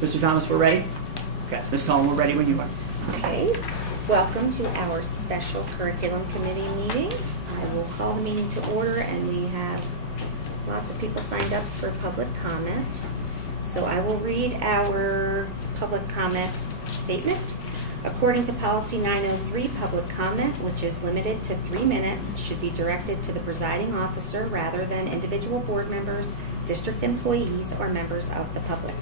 Mr. Thomas, we're ready? Okay, Ms. Cullen, we're ready when you are. Okay, welcome to our special curriculum committee meeting. I will call the meeting to order, and we have lots of people signed up for public comment. So I will read our public comment statement. According to policy 903, public comment, which is limited to 3 minutes, should be directed to the presiding officer rather than individual board members, district employees, or members of the public.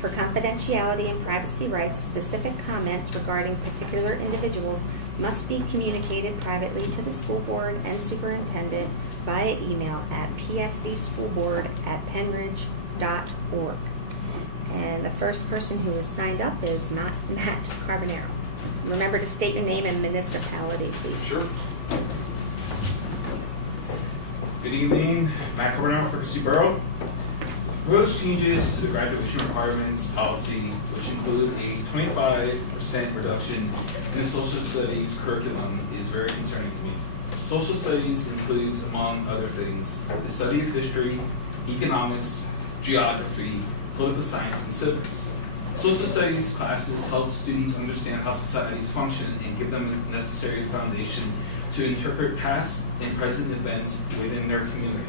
For confidentiality and privacy rights, specific comments regarding particular individuals must be communicated privately to the school board and superintendent via email at psdschoolboard@penridge.org. And the first person who is signed up is Matt Carbonaro. Remember to state your name and municipality, please. Sure. Good evening, Matt Carbonaro, Ferguson Borough. Proposed changes to the graduation requirements policy, which include a 25% reduction in the social studies curriculum, is very concerning to me. Social studies includes, among other things, the study of history, economics, geography, political science, and civics. Social studies classes help students understand how societies function and give them the necessary foundation to interpret past and present events within their community,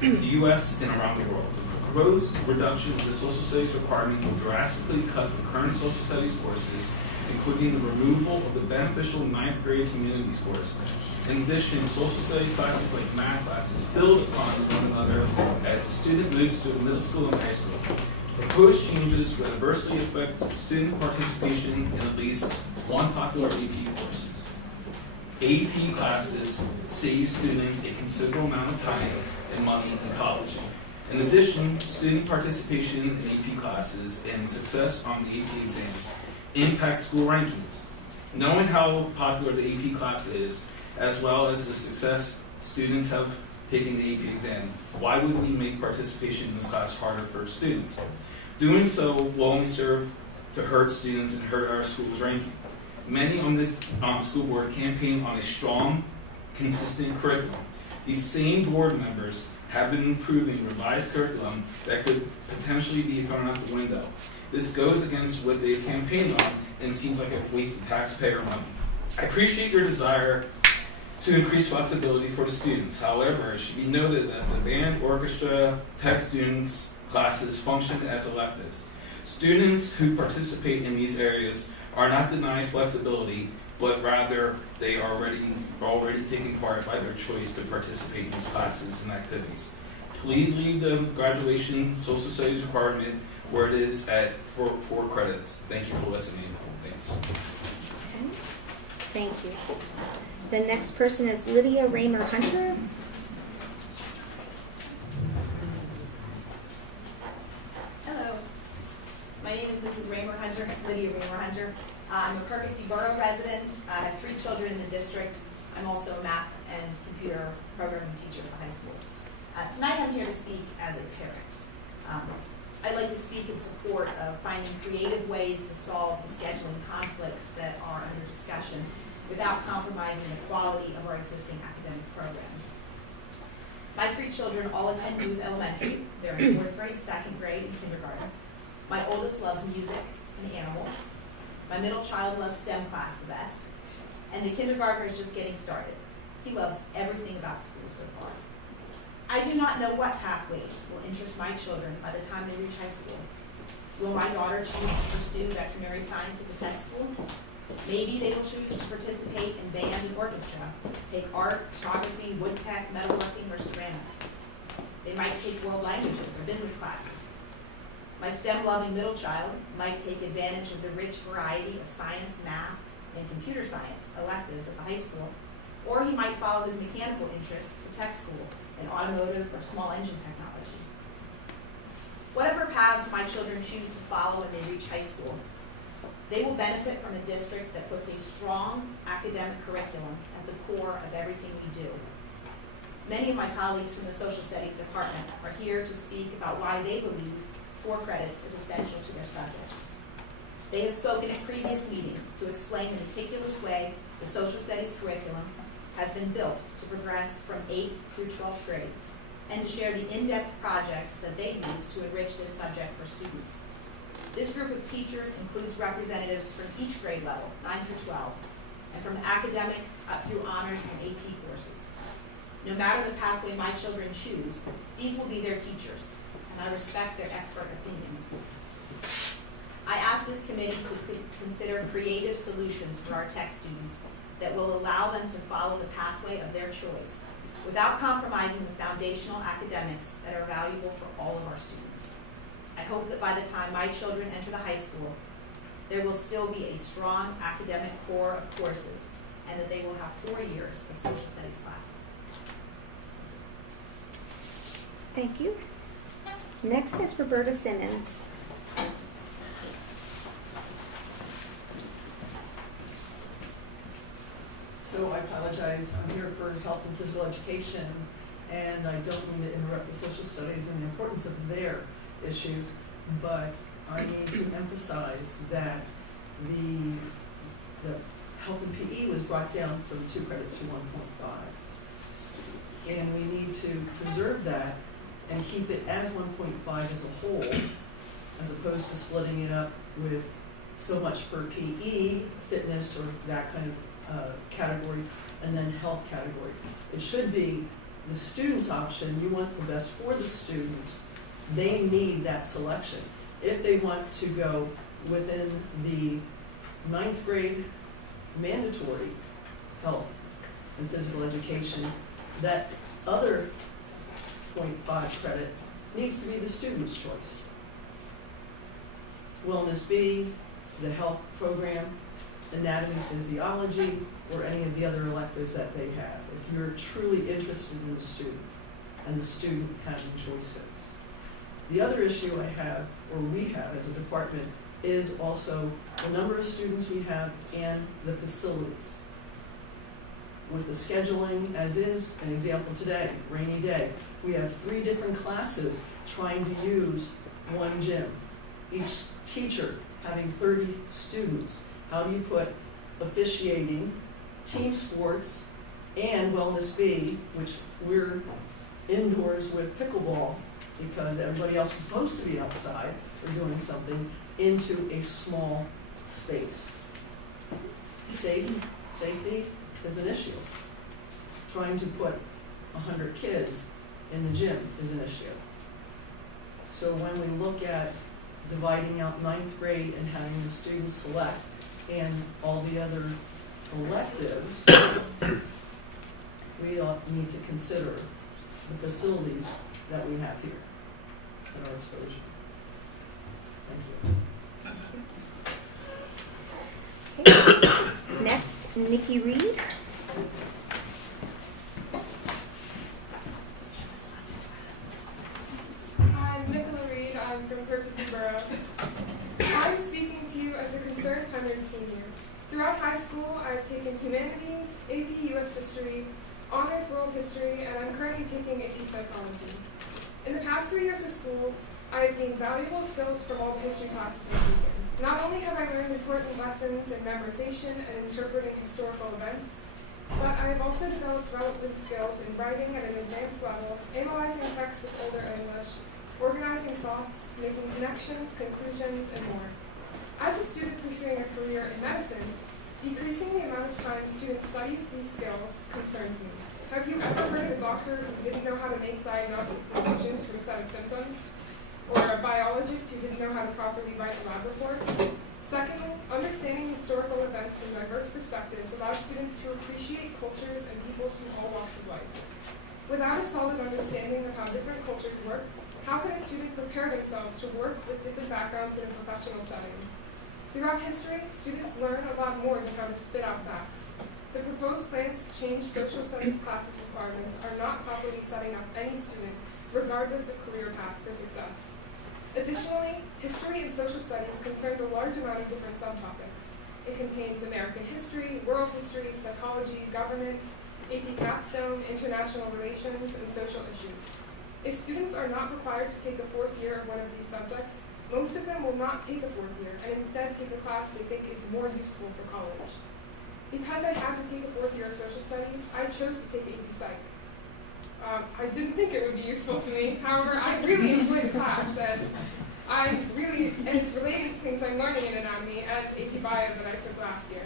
the U.S. and around the world. The proposed reduction of the social studies requirement will drastically cut the current social studies courses, including the removal of the beneficial 9th grade humanities course. In addition, social studies classes like math classes build upon one another as a student moves through middle school and high school. Proposed changes will adversely affect student participation in at least one popular AP courses. AP classes save students a considerable amount of time and money in college. In addition, student participation in AP classes and success on the AP exams impact school rankings. Knowing how popular the AP class is, as well as the success students have taking the AP exam, why would we make participation in this class harder for students? Doing so will only serve to hurt students and hurt our school's ranking. Many on this school board campaign on a strong, consistent curriculum. These same board members have been improving revised curriculum that could potentially be thrown out the window. This goes against what they campaigned on and seems like a waste of taxpayer money. I appreciate your desire to increase flexibility for the students. However, it should be noted that the band, orchestra, tech students classes function as electives. Students who participate in these areas are not denied flexibility, but rather they are already taking part by their choice to participate in these classes and activities. Please leave the graduation social studies requirement where it is at 4 credits. Thank you for listening. Thanks. Okay. Thank you. The next person is Lydia Raymer Hunter. Hello. My name is Mrs. Raymer Hunter, Lydia Raymer Hunter. I'm a Percy Borough resident. I have 3 children in the district. I'm also a math and computer programming teacher at the high school. Tonight I'm here to speak as a parent. I'd like to speak in support of finding creative ways to solve the scheduling conflicts that are under discussion without compromising the quality of our existing academic programs. My 3 children all attend Booth Elementary. They're in 4th grade, 2nd grade, and kindergarten. My oldest loves music and animals. My middle child loves STEM class the best. And the kindergartner is just getting started. He loves everything about school so far. I do not know what pathways will interest my children by the time they reach high school. Will my daughter choose to pursue veterinary science at the tech school? Maybe they will choose to participate in band and orchestra, take art, photography, wood tech, metalworking, or ceramics. They might take world languages or business classes. My STEM-loving middle child might take advantage of the rich variety of science, math, and computer science electives at the high school, or he might follow his mechanical interests to tech school in automotive or small engine technology. Whatever paths my children choose to follow when they reach high school, they will benefit from a district that puts a strong academic curriculum at the core of everything we do. Many of my colleagues from the Social Studies Department are here to speak about why they believe 4 credits is essential to their subject. They have spoken at previous meetings to explain the meticulous way the Social Studies curriculum has been built to progress from 8th through 12th grades, and to share the in-depth projects that they use to enrich this subject for students. This group of teachers includes representatives from each grade level, 9 through 12, and from academic up through honors and AP courses. No matter the pathway my children choose, these will be their teachers, and I respect their expert opinion. I ask this committee to consider creative solutions for our tech students that will allow them to follow the pathway of their choice without compromising the foundational academics that are valuable for all of our students. I hope that by the time my children enter the high school, there will still be a strong academic core of courses and that they will have 4 years of social studies classes. Thank you. Next is Roberta Simmons. So I apologize, I'm here for health and physical education, and I don't mean to interrupt the social studies and the importance of their issues, but I need to emphasize that the health and PE was brought down from 2 credits to 1.5. And we need to preserve that and keep it as 1.5 as a whole, as opposed to splitting it up with so much for PE, fitness, or that kind of category, and then health category. It should be the student's option. You want the best for the student. They need that selection. If they want to go within the 9th grade mandatory health and physical education, that other 0.5 credit needs to be the student's choice. Wellness B, the health program, anatomy, physiology, or any of the other electives that they have, if you're truly interested in the student and the student having choices. The other issue I have, or we have as a department, is also the number of students we have and the facilities. With the scheduling, as is an example today, rainy day, we have 3 different classes trying to use one gym. Each teacher having 30 students. How do you put officiating, team sports, and Wellness B, which we're indoors with pickleball because everybody else is supposed to be outside or doing something, into a small space? Safety is an issue. Trying to put 100 kids in the gym is an issue. So when we look at dividing out 9th grade and having the students select and all the other electives, we all need to consider the facilities that we have here and our exposure. Thank you. Okay. Next, Nikki Reed. I'm Nicola Reed. I'm from Percy Borough. I'm speaking to you as a concerned Pembroke senior. Throughout high school, I've taken humanities, AP US History, honors world history, and I'm currently taking AP psychology. In the past 3 years of school, I have gained valuable skills from all the history classes I've taken. Not only have I learned important lessons in memorization and interpreting historical events, but I have also developed relevant skills in writing at an advanced level, analyzing text with older English, organizing thoughts, making connections, conclusions, and more. As a student pursuing a career in medicine, decreasing the amount of time students study these skills concerns me. Have you ever heard of a doctor who didn't know how to make diagnostic conclusions from a set of symptoms? Or a biologist who didn't know how to properly write a lab report? Secondly, understanding historical events from diverse perspectives allows students to appreciate cultures and peoples from all walks of life. Without a solid understanding of how different cultures work, how can a student prepare themselves to work with different backgrounds in a professional setting? Throughout history, students learn a lot more than how to spit out facts. The proposed plans to change social studies classes requirements are not properly setting up any student, regardless of career path, for success. Additionally, history and social studies concerns a large amount of different subtopics. It contains American history, world history, psychology, government, AP capstone, international relations, and social issues. If students are not required to take a 4th year of one of these subjects, most of them will not take a 4th year and instead take a class they think is more useful for college. Because I had to take a 4th year of social studies, I chose to take AP Psych. I didn't think it would be useful to me. However, I really enjoyed the class, and and it's related to things I'm learning in anatomy and AP Bio that I took last year.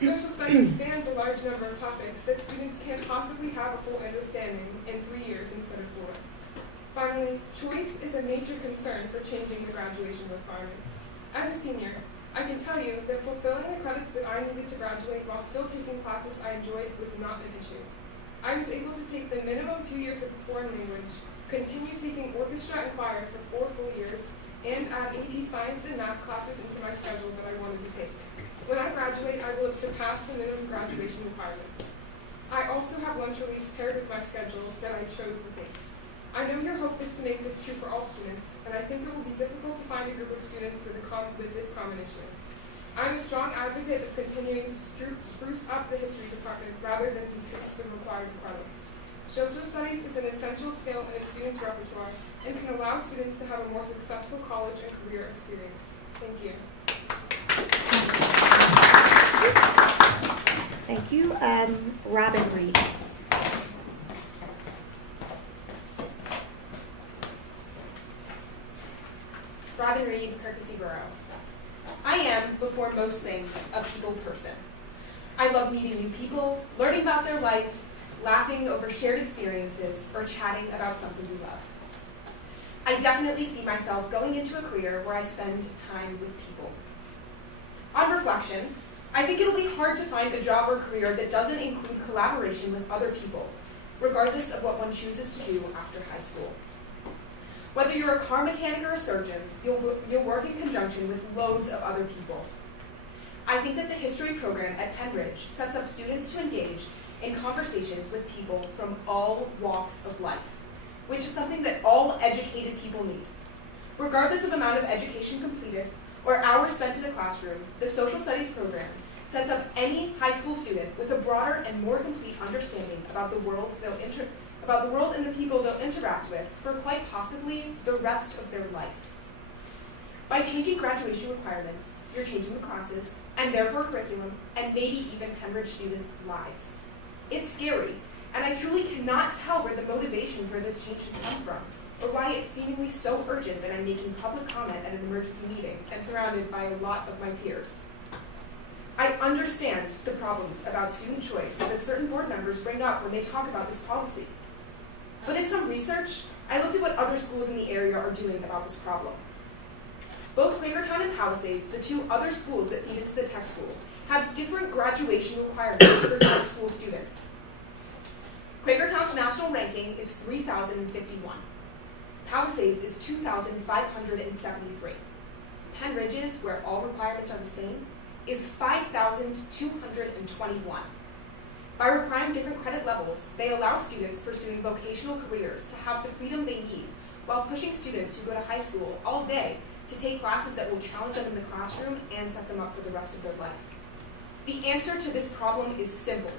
Social studies spans a large number of topics that students can't possibly have a full understanding in 3 years instead of 4. Finally, choice is a major concern for changing the graduation requirements. As a senior, I can tell you that fulfilling the credits that I needed to graduate while still taking classes I enjoyed was not an issue. I was able to take the minimum 2 years of a foreign language, continue taking orchestra and choir for 4 full years, and add AP Science and Math classes into my schedule that I wanted to take. When I graduate, I will have surpassed the minimum graduation requirements. I also have lunch release paired with my schedule that I chose to take. I know your hope is to make this true for all students, and I think it will be difficult to find a group of students with this common issue. I'm a strong advocate of continuing to spruce up the history department rather than decrease the required requirements. Social studies is an essential skill in a student's repertoire and can allow students to have a more successful college and career experience. Thank you. Thank you. Robin Reed. Robin Reed, Percy Borough. I am, before most things, a people person. I love meeting new people, learning about their life, laughing over shared experiences, or chatting about something we love. I definitely see myself going into a career where I spend time with people. On reflection, I think it'll be hard to find a job or career that doesn't include collaboration with other people, regardless of what one chooses to do after high school. Whether you're a car mechanic or a surgeon, you'll work in conjunction with loads of other people. I think that the history program at Penridge sets up students to engage in conversations with people from all walks of life, which is something that all educated people need. Regardless of the amount of education completed or hours spent in the classroom, the social studies program sets up any high school student with a broader and more complete understanding about the world and the people they'll interact with for quite possibly the rest of their life. By changing graduation requirements, you're changing the classes, and therefore curriculum, and maybe even Penridge students' lives. It's scary, and I truly cannot tell where the motivation for this change has come from, or why it's seemingly so urgent that I'm making public comment at an emergency meeting and surrounded by a lot of my peers. I understand the problems about student choice that certain board members bring up when they talk about this policy. But in some research, I looked at what other schools in the area are doing about this problem. Both Quakertown and Palisades, the two other schools that feed into the tech school, have different graduation requirements for tech school students. Quakertown's national ranking is 3,051. Palisades is 2,573. Penridge's, where all requirements are the same, is 5,221. By requiring different credit levels, they allow students pursuing vocational careers to have the freedom they need, while pushing students who go to high school all day to take classes that will challenge them in the classroom and set them up for the rest of their life. The answer to this problem is simple: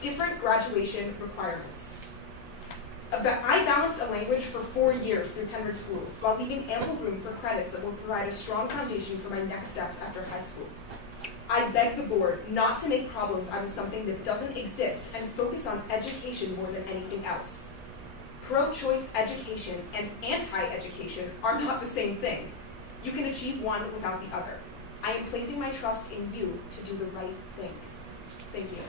different graduation requirements. I balanced a language for 4 years through Penridge schools, while leaving ample room for credits that will provide a strong foundation for my next steps after high school. I beg the board not to make problems out of something that doesn't exist and focus on education more than anything else. Pro-choice education and anti-education are not the same thing. You can achieve one without the other. I am placing my trust in you to do the right thing. Thank you.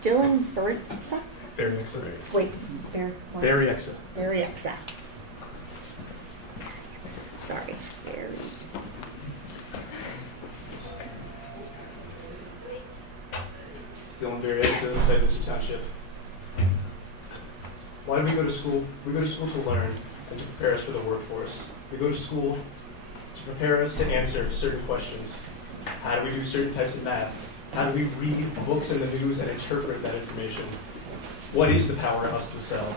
Dylan Bertza? Barry-Exa. Wait, Barry-Exa. Barry-Exa. Sorry, Barry. Dylan Barry-Exa, Bedminster Township. Why do we go to school? We go to school to learn and to prepare us for the workforce. We go to school to prepare us to answer certain questions. How do we do certain types of math? How do we read books in the news and interpret that information? What is the power of us to sell?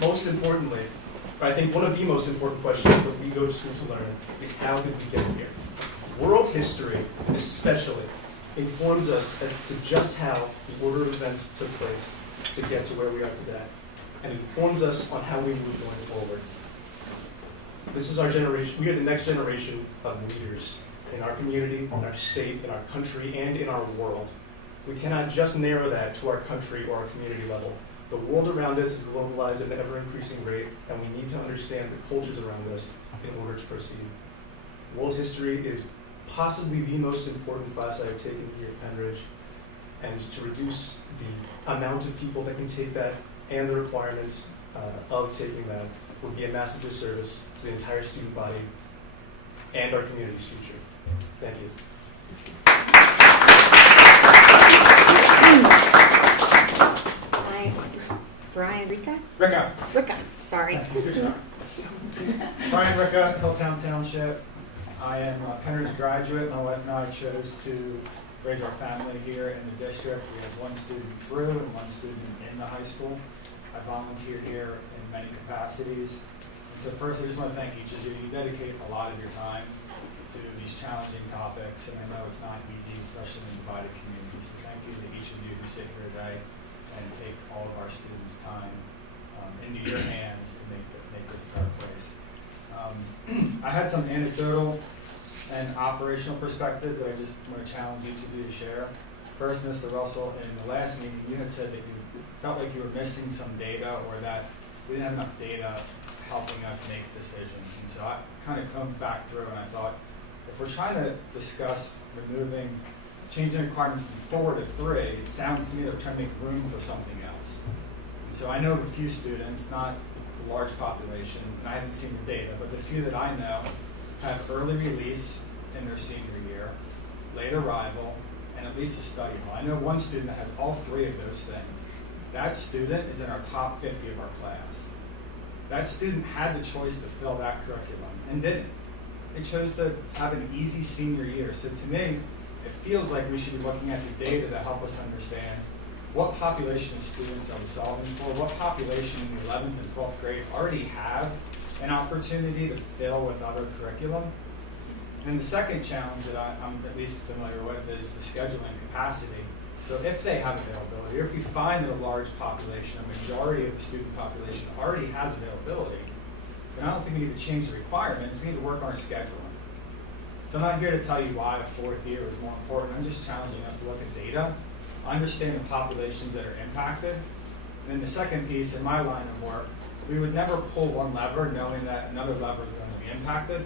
Most importantly, or I think one of the most important questions that we go to school to learn is how did we get here? World history, especially, informs us as to just how the order of events took place to get to where we are today, and informs us on how we move going forward. This is our generation. We are the next generation of leaders in our community, in our state, in our country, and in our world. We cannot just narrow that to our country or our community level. The world around us is globalized at an ever-increasing rate, and we need to understand the cultures around us in order to proceed. World history is possibly the most important class I've taken here at Penridge, and to reduce the amount of people that can take that and the requirements of taking that would be a massive disservice to the entire student body and our community's future. Thank you. Brian Ricca? Ricca. Sorry. Brian Ricca, Hilltown Township. I am a Penridge graduate. My wife and I chose to raise our family here in the district. We have one student through and one student in the high school. I volunteer here in many capacities. And so first, I just want to thank each of you. You dedicate a lot of your time to these challenging topics, and I know it's not easy, especially in divided communities. So thank you to each of you who sit here today and take all of our students' time into your hands to make this a better place. I had some anecdotal and operational perspectives that I just want to challenge each of you to share. First, Mr. Russell, in the last meeting, you had said that you felt like you were missing some data, or that we didn't have enough data helping us make decisions. And so I kind of come back through and I thought, if we're trying to discuss changing requirements from 4 to 3, it sounds to me that we're trying to make room for something else. And so I know of a few students, not a large population, and I haven't seen the data, but the few that I know have early release in their senior year, late arrival, and at least a study hall. I know one student that has all 3 of those things. That student is in our top 50 of our class. That student had the choice to fill that curriculum and didn't. They chose to have an easy senior year. So to me, it feels like we should be looking at the data to help us understand what population of students are we solving for, what population in the 11th and 12th grade already have an opportunity to fill with other curriculum. And the second challenge that I'm at least familiar with is the scheduling capacity. So if they have availability, or if we find that a large population, a majority of the student population already has availability, then I don't think we need to change the requirements, we need to work on our scheduling. So I'm not here to tell you why a 4th year is more important. I'm just challenging us to look at data, understand the populations that are impacted. And then the second piece, in my line of work, we would never pull one lever knowing that another lever is going to be impacted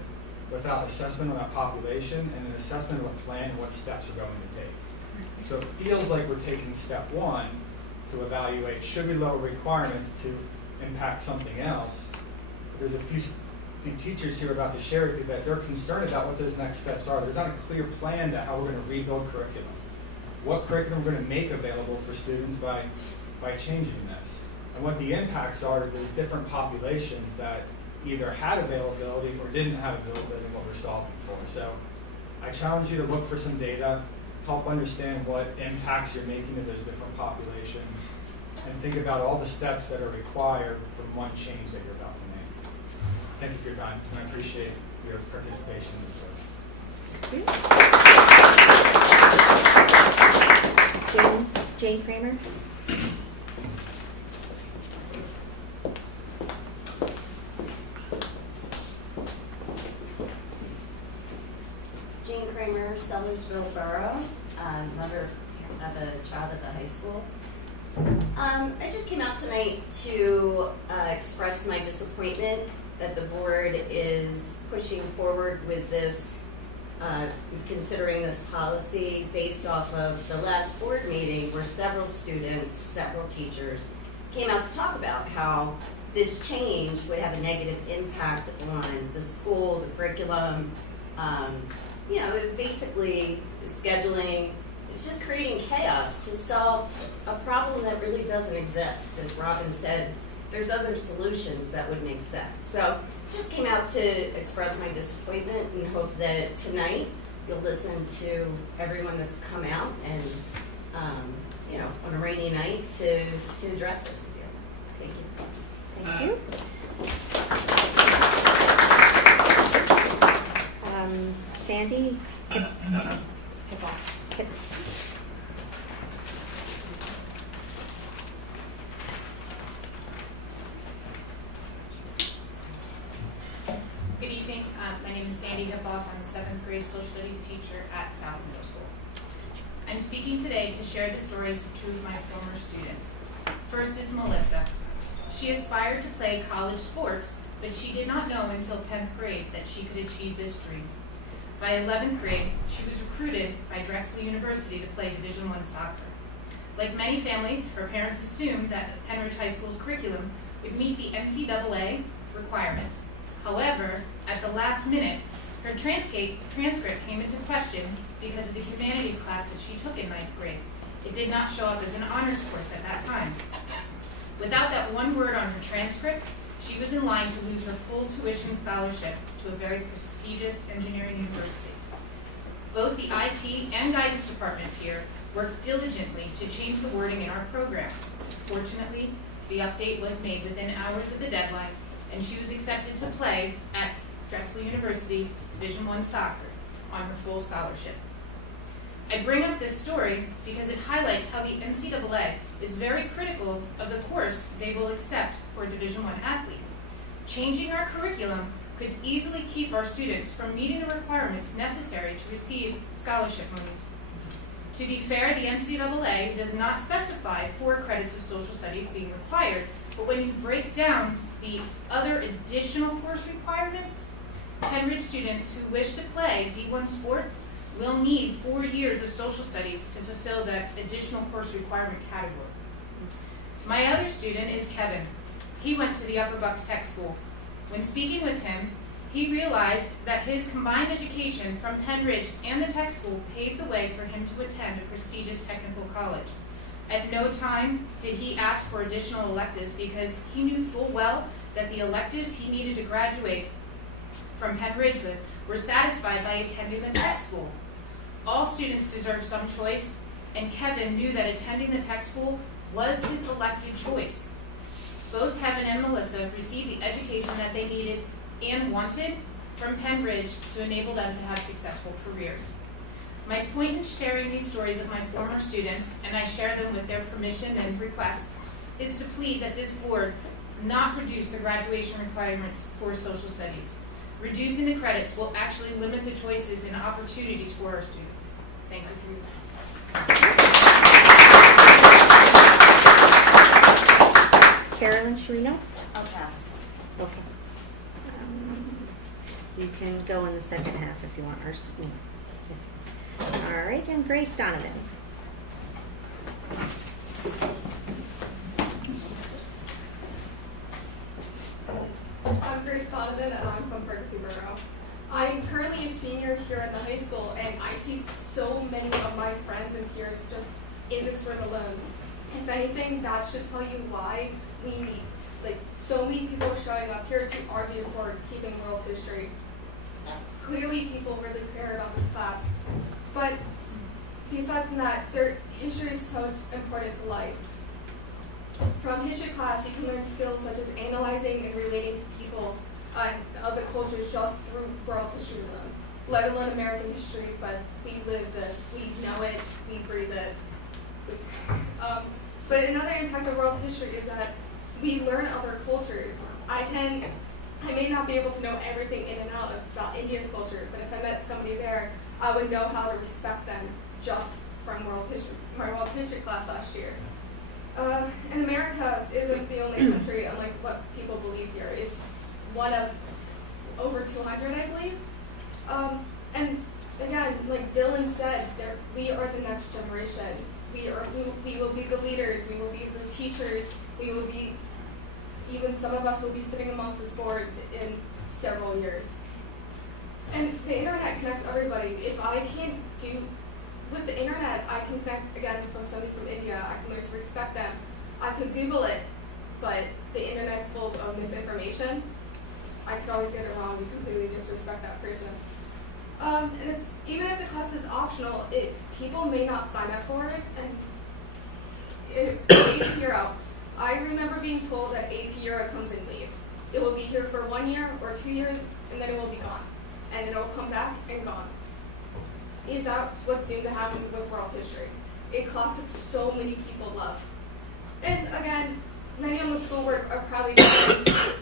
without assessment of that population and an assessment of a plan and what steps we're going to take. So it feels like we're taking step 1 to evaluate, should we lower requirements to impact something else? There's a few teachers here about to share with you that they're concerned about what those next steps are. There's not a clear plan to how we're going to rebuild curriculum. What curriculum we're going to make available for students by changing this. And what the impacts are to those different populations that either had availability or didn't have availability in what we're solving for. So I challenge you to look for some data, help understand what impacts you're making to those different populations, and think about all the steps that are required from one change that you're about to make. Thank you for your time, and I appreciate your participation in this work. Jane Kramer? Jane Kramer, Sellersville Borough, mother of a child at the high school. I just came out tonight to express my disappointment that the board is pushing forward with this, considering this policy based off of the last board meeting where several students, several teachers came out to talk about how this change would have a negative impact on the school, the curriculum, basically scheduling. It's just creating chaos to solve a problem that really doesn't exist. As Robin said, there's other solutions that would make sense. So just came out to express my disappointment and hope that tonight you'll listen to everyone that's come out and, on a rainy night to address this with you. Thank you. Thank you. Sandy Hip. Good evening. My name is Sandy Hippoff. I'm a 7th grade social studies teacher at South Middle School. I'm speaking today to share the stories of 2 of my former students. First is Melissa. She aspired to play college sports, but she did not know until 10th grade that she could achieve this dream. By 11th grade, she was recruited by Drexel University to play Division I soccer. Like many families, her parents assumed that Penridge High School's curriculum would meet the NCAA requirements. However, at the last minute, her transcript came into question because of the humanities class that she took in 9th grade. It did not show up as an honors course at that time. Without that one word on her transcript, she was in line to lose her full tuition scholarship to a very prestigious engineering university. Both the IT and guidance departments here worked diligently to change the wording in our program. Fortunately, the update was made within hours of the deadline, and she was accepted to play at Drexel University Division I soccer on her full scholarship. I bring up this story because it highlights how the NCAA is very critical of the course they will accept for Division I athletes. Changing our curriculum could easily keep our students from meeting the requirements necessary to receive scholarship monies. To be fair, the NCAA does not specify 4 credits of social studies being required, but when you break down the other additional course requirements, Penridge students who wish to play D1 sports will need 4 years of social studies to fulfill that additional course requirement category. My other student is Kevin. He went to the Upper Bucks Tech School. When speaking with him, he realized that his combined education from Penridge and the tech school paved the way for him to attend a prestigious technical college. At no time did he ask for additional electives because he knew full well that the electives he needed to graduate from Penridge with were satisfied by attending the tech school. All students deserve some choice, and Kevin knew that attending the tech school was his elected choice. Both Kevin and Melissa received the education that they needed and wanted from Penridge to enable them to have successful careers. My point in sharing these stories of my former students, and I share them with their permission and request, is to plead that this board not reduce the graduation requirements for social studies. Reducing the credits will actually limit the choices and opportunities for our students. Thank you for your time. Carolyn Sherino? I'll pass. Okay. You can go in the second half if you want, or all right, and Grace Donovan. I'm Grace Donovan, and I'm from Percy Borough. I'm currently a senior here at the high school, and I see so many of my friends and peers just in this room alone. If anything, that should tell you why we need, so many people showing up here to argue for keeping world history. Clearly, people really care about this class. But besides from that, their history is so important to life. From history class, you can learn skills such as analyzing and relating to people and other cultures just through world history alone, let alone American history, but we live this, we know it, we breathe it. But another impact of world history is that we learn other cultures. I may not be able to know everything in and out about India's culture, but if I met somebody there, I would know how to respect them just from my world history class last year. And America isn't the only country, unlike what people believe here. It's one of over 200, I believe. And again, like Dylan said, we are the next generation. We will be the leaders. We will be the teachers. We will be, even some of us will be sitting amongst this board in several years. And the internet connects everybody. If I can't do, with the internet, I can connect, again, from somebody from India. I can learn to respect them. I could Google it, but the internet's full of misinformation. I could always get it wrong and completely disrespect that person. And it's, even if the class is optional, people may not sign up for it, and AP Euro. I remember being told that AP Euro comes in waves. It will be here for 1 year or 2 years, and then it will be gone. And then it will come back and gone. Is that what seemed to happen with world history? A class that so many people love. And again, many on the school board are probably parents.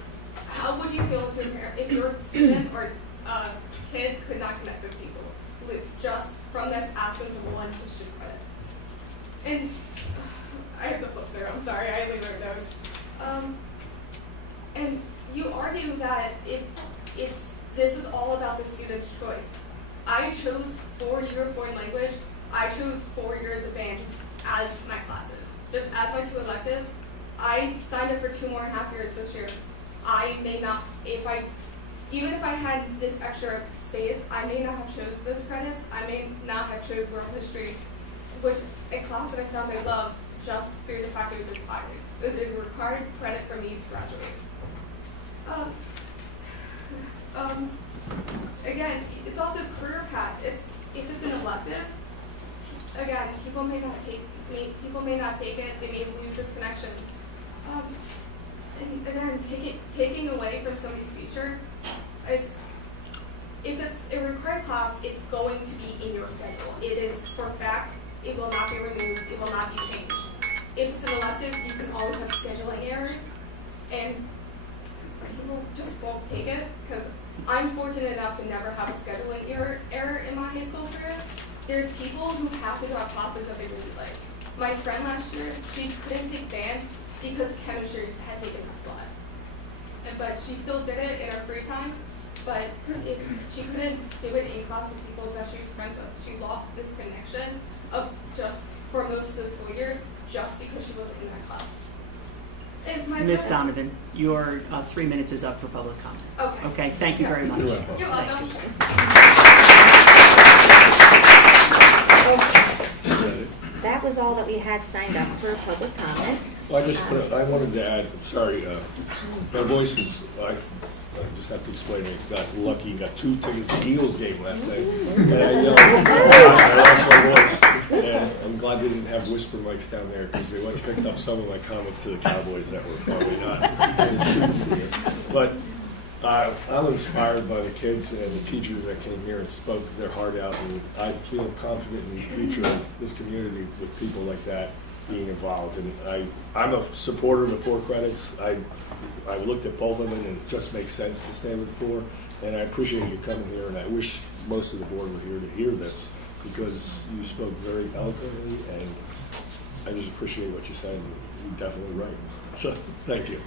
How would you feel if your student or kid could not connect with people just from this absence of one history credit? And I have the book there. I'm sorry. I chose 4 year foreign language, I chose 4 years advanced as my classes. Just as my 2 electives, I signed up for 2.5 years this year. I may not, even if I had this extra space, I may not have chose those credits. I may not have chose world history, which a class that I found I loved just through the fact it was required. It was a required credit for me to graduate. Again, it's also career path. If it's an elective, again, people may not take it. They may lose this connection. And again, taking away from somebody's future, if it's a required class, it's going to be in your schedule. It is for a fact. It will not be removed. It will not be changed. If it's an elective, you can always have scheduling errors, and people just won't take it, because I'm fortunate enough to never have a scheduling error in my high school career. There's people who happen to have classes that they really like. My friend last year, she couldn't take band because chemistry had taken that slot. But she still did it in her free time, but she couldn't do it in class with people that she was friends with. She lost this connection of just for most of the school year just because she wasn't in that class. And my Ms. friend- Donovan, your 3 minutes is up for public comment. Okay. Okay, thank you very much. You're welcome. That was all that we had signed up for public comment. Well, I wanted to add, sorry, my voice is, I just have to explain it, got lucky, got 2 tickets to the Eagles game last night. And I yelled, I lost my voice. And I'm glad they didn't have whisper mics down there, because they once picked up some of my comments to the Cowboys that were probably not to the students here. But I'm inspired by the kids and the teachers that came here and spoke their heart out, and I feel confident in the future of this community with people like that being involved. And I'm a supporter of the 4 credits. I looked at both of them, and it just makes sense to stay with 4. And I appreciate you coming here, and I wish most of the board were here to hear this, because you spoke very eloquently, and I just appreciate what you said. You're definitely right. So, thank you.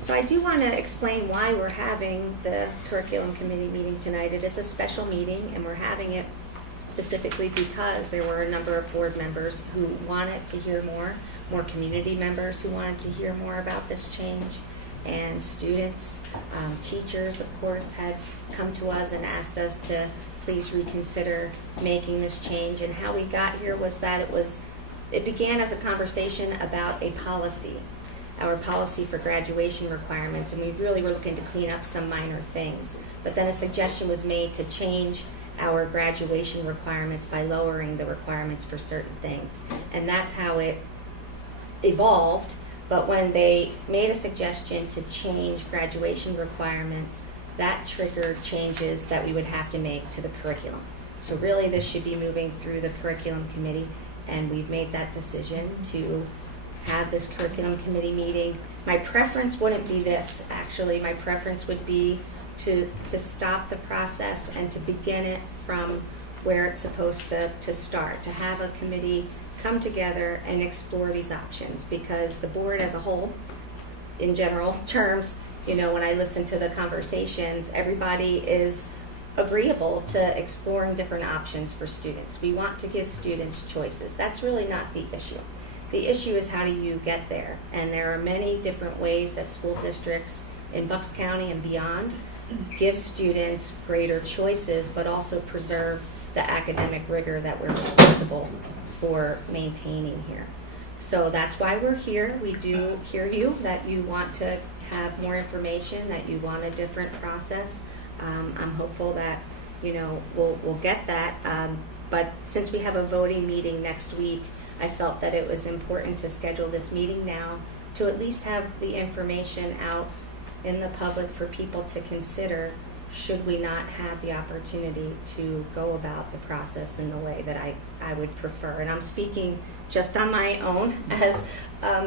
So I do want to explain why we're having the curriculum committee meeting tonight. It is a special meeting, and we're having it specifically because there were a number of board members who wanted to hear more community members who wanted to hear more about this change, and students, teachers, of course, had come to us and asked us to please reconsider making this change. And how we got here was that it began as a conversation about a policy, our policy for graduation requirements, and we really were looking to clean up some minor things. But then a suggestion was made to change our graduation requirements by lowering the requirements for certain things. And that's how it evolved. But when they made a suggestion to change graduation requirements, that triggered changes that we would have to make to the curriculum. So really this should be moving through the curriculum committee, and we've made that decision to have this curriculum committee meeting. My preference wouldn't be this, actually. My preference would be to stop the process and to begin it from where it's supposed to start, to have a committee come together and explore these options, because the board as a whole, in general terms, when I listen to the conversations, everybody is agreeable to exploring different options for students. We want to give students choices. That's really not the issue. The issue is how do you get there? And there are many different ways that school districts in Bucks County and beyond give students greater choices, but also preserve the academic rigor that we're responsible for maintaining here. So that's why we're here. We do hear you, that you want to have more information, that you want a different process. I'm hopeful that, we'll get that. But since we have a voting meeting next week, I felt that it was important to schedule this meeting now to at least have the information out in the public for people to consider, should we not have the opportunity to go about the process in the way that I would prefer. And I'm speaking just on my own as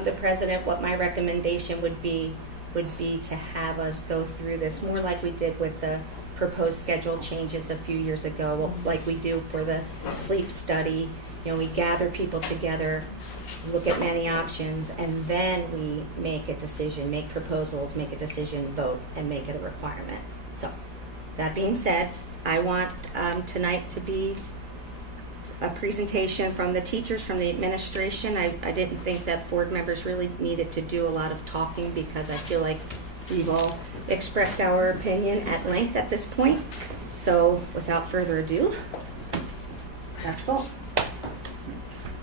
the president. What my recommendation would be to have us go through this more like we did with the proposed schedule changes a few years ago, like we do for the sleep study. We gather people together, look at many options, and then we make a decision, make proposals, make a decision, vote, and make it a requirement. So, that being said, I want tonight to be a presentation from the teachers, from the administration. I didn't think that board members really needed to do a lot of talking because I feel like we've all expressed our opinion at length at this point. So without further ado, Dr. Bolt.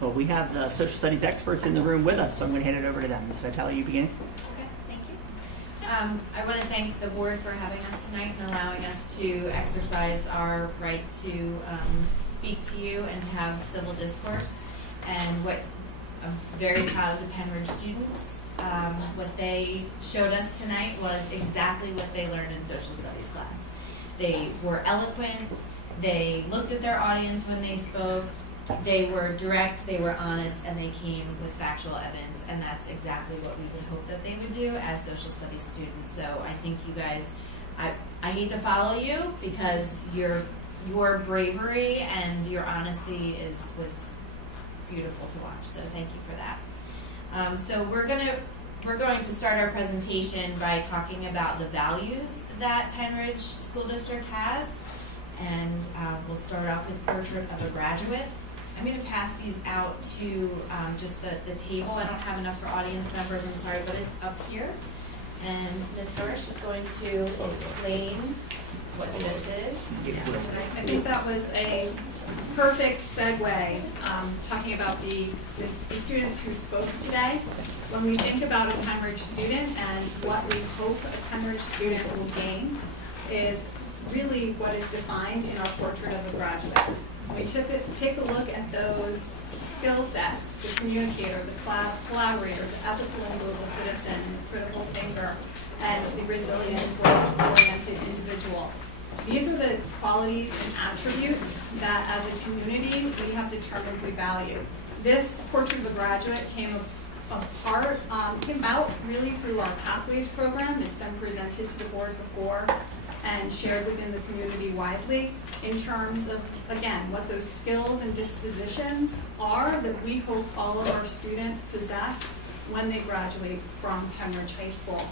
Well, we have the social studies experts in the room with us, so I'm going to hand it over to them. Ms. Vitale, you begin. Okay, thank you. I want to thank the board for having us tonight and allowing us to exercise our right to speak to you and to have civil discourse. And what I'm very proud of the Penridge students. What they showed us tonight was exactly what they learned in social studies class. They were eloquent, they looked at their audience when they spoke, they were direct, they were honest, and they came with factual evidence, and that's exactly what we would hope that they would do as social studies students. So I think you guys, I need to follow you because your bravery and your honesty was beautiful to watch. So thank you for that. So we're going to start our presentation by talking about the values that Penridge School District has, and we'll start off with Portrait of a Graduate. I'm going to pass these out to just the table. I don't have enough for audience members, I'm sorry, but it's up here. And Ms. Hirsch is going to explain what this is. I think that was a perfect segue, talking about the students who spoke today. When we think about a Penridge student and what we hope a Penridge student will gain is really what is defined in our Portrait of a Graduate. We take a look at those skill sets, the communicator, the collaborator, the ethical and global citizen, the critical thinker, and the resilient, growth-oriented individual. These are the qualities and attributes that as a community we have determined we value. This Portrait of a Graduate came about really through our Pathways program. It's been presented to the board before and shared within the community widely in terms of, again, what those skills and dispositions are that we hope all of our students possess when they graduate from Penridge High School.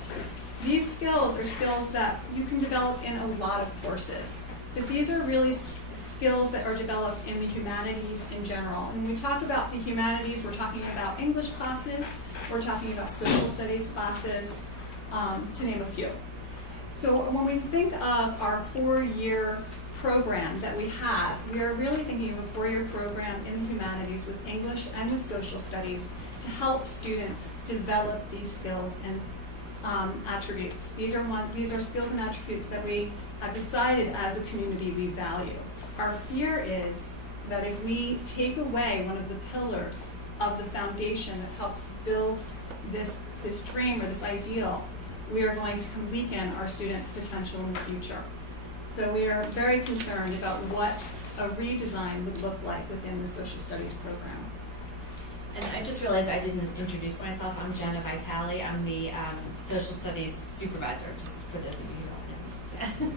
These skills are skills that you can develop in a lot of courses, but these are really skills that are developed in the humanities in general. And when we talk about the humanities, we're talking about English classes, we're talking about social studies classes, to name a few. So when we think of our 4-year program that we have, we are really thinking of a 4-year program in the humanities with English and with social studies to help students develop these skills and attributes. These are skills and attributes that we have decided as a community we value. Our fear is that if we take away one of the pillars of the foundation that helps build this dream or this ideal, we are going to weaken our students' potential in the future. So we are very concerned about what a redesign would look like within the social studies program. And I just realized I didn't introduce myself. I'm Jenna Vitale. I'm the social studies supervisor, just for those of you who don't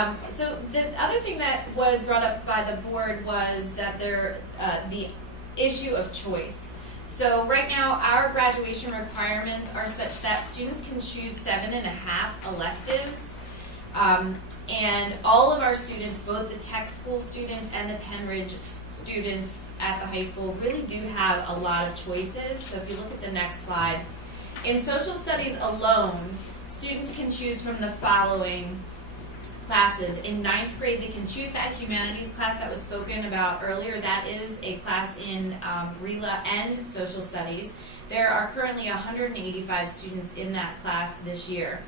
know. So the other thing that was brought up by the board was that the issue of choice. So right now, our graduation requirements are such that students can choose 7.5 electives. And all of our students, both the tech school students and the Penridge students at the high school, really do have a lot of choices. So if you look at the next slide, in social studies alone, students can choose from the following classes. In 9th grade, they can choose that humanities class that was spoken about earlier. That is a class in RELA and social studies. There are currently 185 students in that class this year.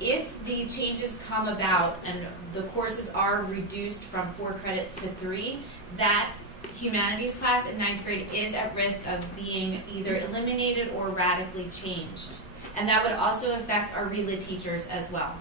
If the changes come about and the courses are reduced from 4 credits to 3, that humanities class in 9th grade is at risk of being either eliminated or radically changed. And that would also affect our RELA teachers as well.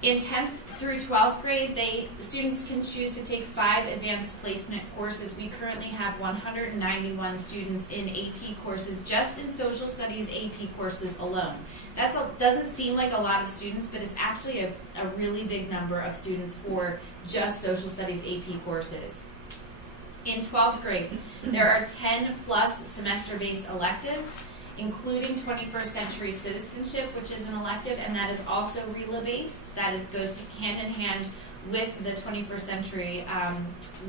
In 10th through 12th grade, students can choose to take 5 advanced placement courses. We currently have 191 students in AP courses, just in social studies AP courses alone. That doesn't seem like a lot of students, but it's actually a really big number of students for just social studies AP courses. In 12th grade, there are 10 plus semester-based electives, including 21st Century Citizenship, which is an elective, and that is also RELA-based. That goes hand in hand with the 21st century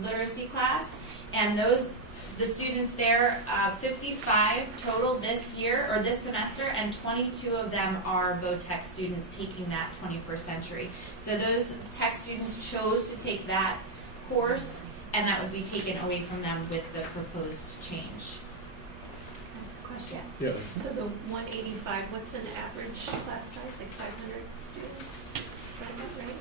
literacy class, and the students there, 55 total this year, or this semester, and 22 of them are VOTEC students taking that 21st century. So those tech students chose to take that course, and that would be taken away from them with the proposed change. Question. Yeah. So the 185, what's an average class size, like 500 students?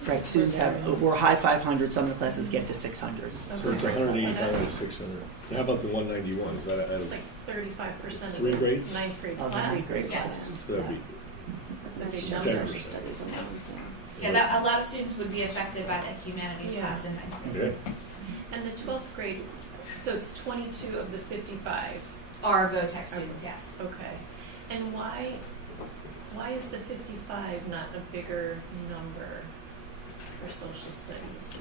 Right, students have, we're high 500, some of the classes get to 600. So it's 185 and 600. How about the 191? Is that out It's of like 35% of three the grades? ninth grade Of the class. ninth grade Yes. class. So that'd be That's a big 10%. number. Yeah, a lot of students would be affected by the humanities Yeah. class, and Yeah. And the 12th grade, so it's 22 of the 55. are VOTEC students, yes. Okay. And why is the 55 not a bigger number for social studies?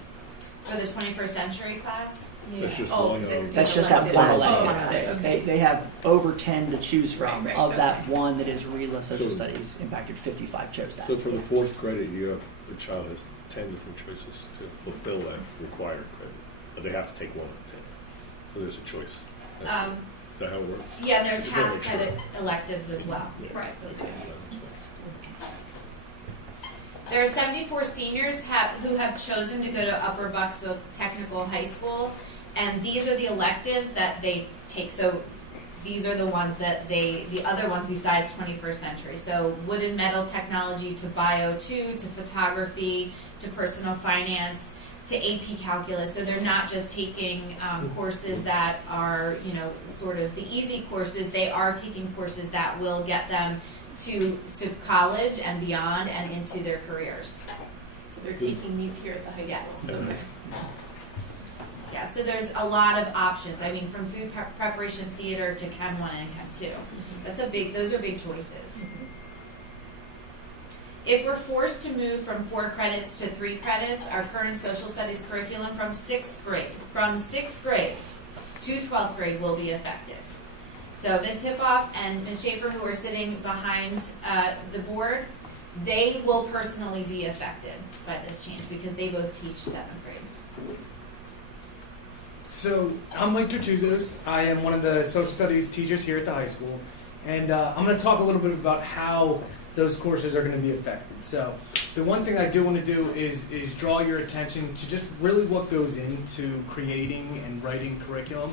For the 21st century class. That's just Oh, one because it of- would be That's just that one elective. elective. Oh, elective, okay. They have over 10 to choose from. Right, Of okay. that one that is RELA social So- studies impacted, 55 chose that. So for the fourth credit, you have, the child has 10 different choices to fulfill that required credit. But they have to take one of the 10. So there's a choice. Is that how it works? Yeah, and there's Just wanna half make sure. credit electives as well. Yeah. Right, okay. There are 74 seniors who have chosen to go to Upper Bucksville Technical High School, and these are the electives that they take. So these are the ones that the other ones besides 21st century. So wood and metal technology to bio 2, to photography, to personal finance, to AP calculus. So they're not just taking courses that are, sort of the easy courses. They are taking courses that will get them to college and beyond and into their careers. So they're taking these here at the high school? Yes. Okay. Yeah, so there's a lot of options. I mean, from food preparation theater to Chem 1 and Chem 2. Those are big choices. If we're forced to move from 4 credits to 3 credits, our current social studies curriculum from 6th grade to 12th grade will be affected. So Ms. Hipoff and Ms. Schaefer, who are sitting behind the board, they will personally be affected by this change because they both teach 7th grade. So, I'm Mike Tertuzos. I am one of the social studies teachers here at the high school. And I'm going to talk a little bit about how those courses are going to be affected. So, the one thing I do want to do is draw your attention to just really what goes into creating and writing curriculum.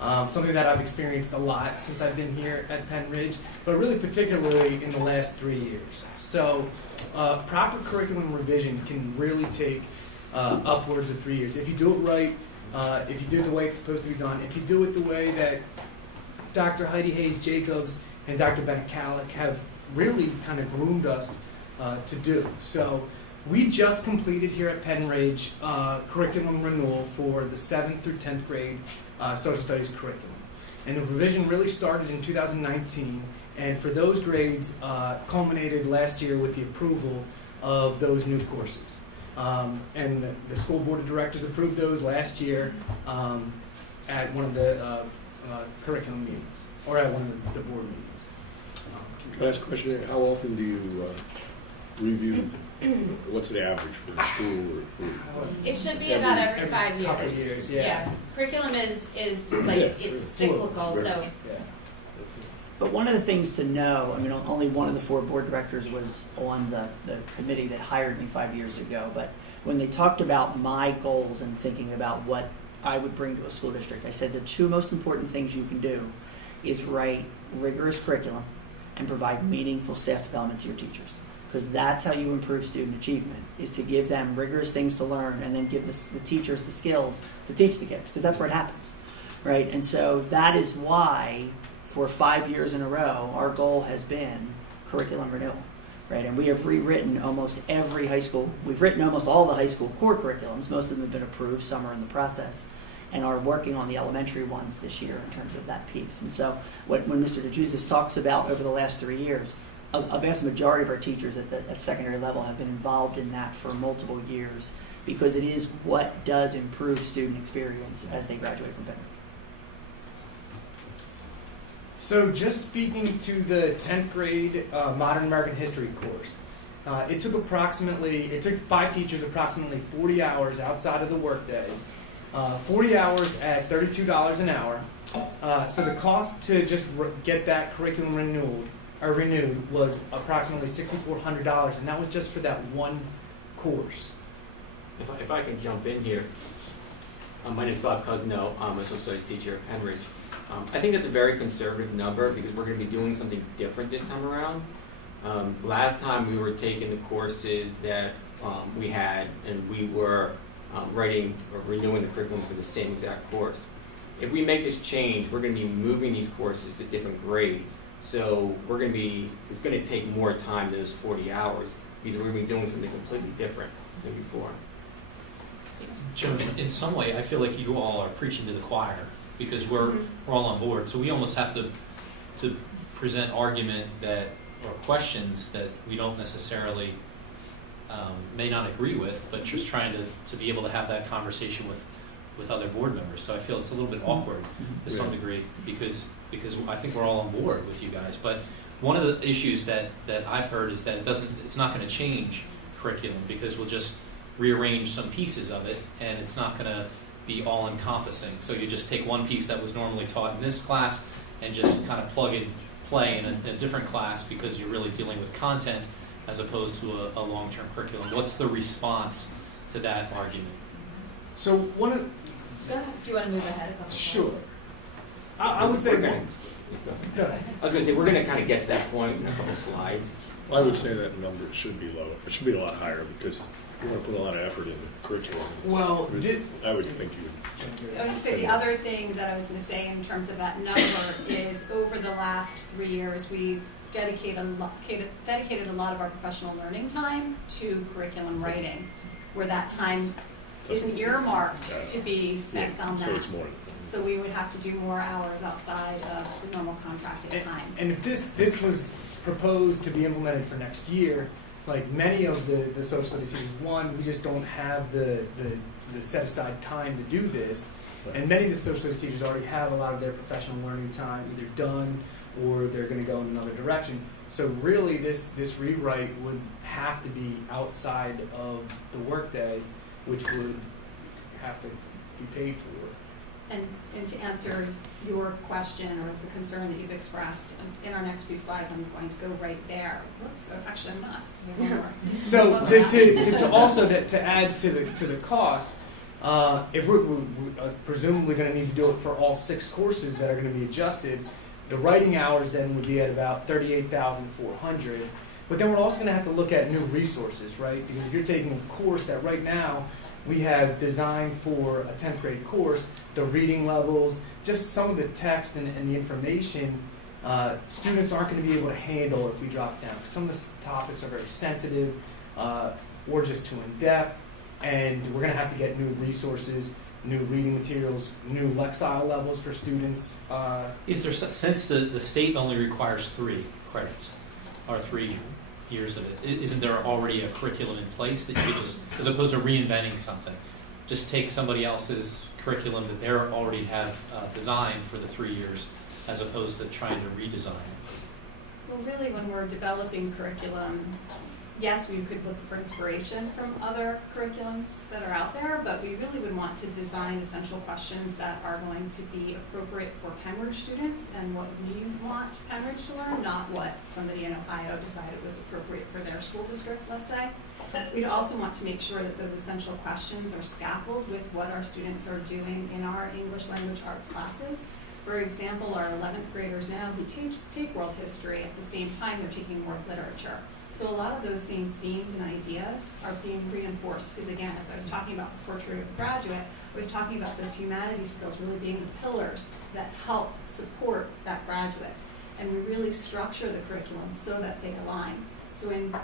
Something that I've experienced a lot since I've been here at Penn Ridge, but really particularly in the last 3 years. So, proper curriculum revision can really take upwards of 3 years. If you do it right, if you do it the way it's supposed to be done, if you do it the way that Dr. Heidi Hayes-Jacobs and Dr. Bennett Calick have really kind of groomed us to do. So we just completed here at Penn Ridge curriculum renewal for the 7th through 10th grade social studies curriculum. And the revision really started in 2019, and for those grades culminated last year with the approval of those new courses. And the school board of directors approved those last year at one of the curriculum meetings, or at one of the board meetings. Can I ask a question? How often do you review? What's the average for the school? It should be about every 5 years. Couple years, yeah. Curriculum is like, Yeah, it's sure. cyclical, so. Yeah. But one of the things to know, I mean, only one of the 4 board directors was on the committee that hired me 5 years ago, but when they talked about my goals and thinking about what I would bring to a school district, I said the 2 most important things you can do is write rigorous curriculum and provide meaningful staff development to your teachers. Because that's how you improve student achievement, is to give them rigorous things to learn and then give the teachers the skills to teach the kids, because that's where it happens, right? And so that is why for 5 years in a row, our goal has been curriculum renewal, right? And we have rewritten almost every high school. We've written almost all the high school core curriculums. Most of them have been approved. Some are in the process, and are working on the elementary ones this year in terms of that piece. And so when Mr. DeJusis talks about over the last 3 years, a vast majority of our teachers at secondary level have been involved in that for multiple years, because it is what does improve student experience as they graduate from Penn. So just speaking to the 10th grade Modern American History course, It took 5 teachers approximately 40 hours outside of the workday, 40 hours at $32 an hour. So the cost to just get that curriculum renewed was approximately $6,400, and that was just for that one course. If I can jump in here, my name is Bob Cosno. I'm a social studies teacher at Penridge. I think that's a very conservative number because we're going to be doing something different this time around. Last time we were taking the courses that we had, and we were writing or renewing the curriculum for the same exact course. If we make this change, we're going to be moving these courses to different grades. So it's going to take more time than those 40 hours because we're going to be doing something completely different than before. Jim, in some way, I feel like you all are preaching to the choir because we're all on board. So we almost have to present argument or questions that we don't necessarily may not agree with, but just trying to be able to have that conversation with other board members. So I feel it's a little bit awkward to some degree because I think we're all on board with you guys. But one of the issues that I've heard is that it's not going to change curriculum because we'll just rearrange some pieces of it and it's not going to be all encompassing. So you just take one piece that was normally taught in this class and just kind of plug and play in a different class because you're really dealing with content as opposed to a long-term curriculum. What's the response to that argument? So Go ahead. Do you want to move ahead a couple? Sure. I would say. Go ahead. I was going to say we're going to kind of get to that point in a couple slides. I would say that number should be low. It should be a lot higher because we're going to put a lot of effort into curriculum. Well, I would think you would. I would say the other thing that I was going to say in terms of that number is over the last 3 years, we've dedicated a lot of our professional learning time to curriculum writing, where that time isn't earmarked to be spent on that. So it's more. So we would have to do more hours outside of the normal contracted time. And if this was proposed to be implemented for next year, like many of the social studies teachers, one, we just don't have the set aside time to do this. And many of the social studies teachers already have a lot of their professional learning time either done or they're going to go in another direction. So really this rewrite would have to be outside of the workday, which would have to be paid for. And to answer your question or the concern that you've expressed, in our next few slides, I'm going to go right there. Whoops, so actually I'm not. We have one more. So to also to add to the cost, if we're presumably going to need to do it for all 6 courses that are going to be adjusted, the writing hours then would be at about $38,400. But then we're also going to have to look at new resources, right? Because if you're taking a course that right now we have designed for a 10th grade course, the reading levels, just some of the text and the information, students aren't going to be able to handle if we drop it down. Some of the topics are very sensitive or just too in-depth, and we're going to have to get new resources, new reading materials, new Lexile levels for students. Is there, since the state only requires 3 credits, or 3 years of it, isn't there already a curriculum in place that you could just, as opposed to reinventing something, just take somebody else's curriculum that they already have designed for the 3 years, as opposed to trying to redesign it? Well, really, when we're developing curriculum, yes, we could look for inspiration from other curriculums that are out there, but we really would want to design essential questions that are going to be appropriate for Penridge students and what we want Penridge to learn, not what somebody in Ohio decided was appropriate for their school district, let's say. We'd also want to make sure that those essential questions are scaffolded with what our students are doing in our English language arts classes. For example, our 11th graders now who take world history at the same time they're taking world literature. So a lot of those same themes and ideas are being reinforced because, again, as I was talking about the portrait of the graduate, I was talking about those humanities skills really being the pillars that help support that graduate. And we really structure the curriculum so that they align. So in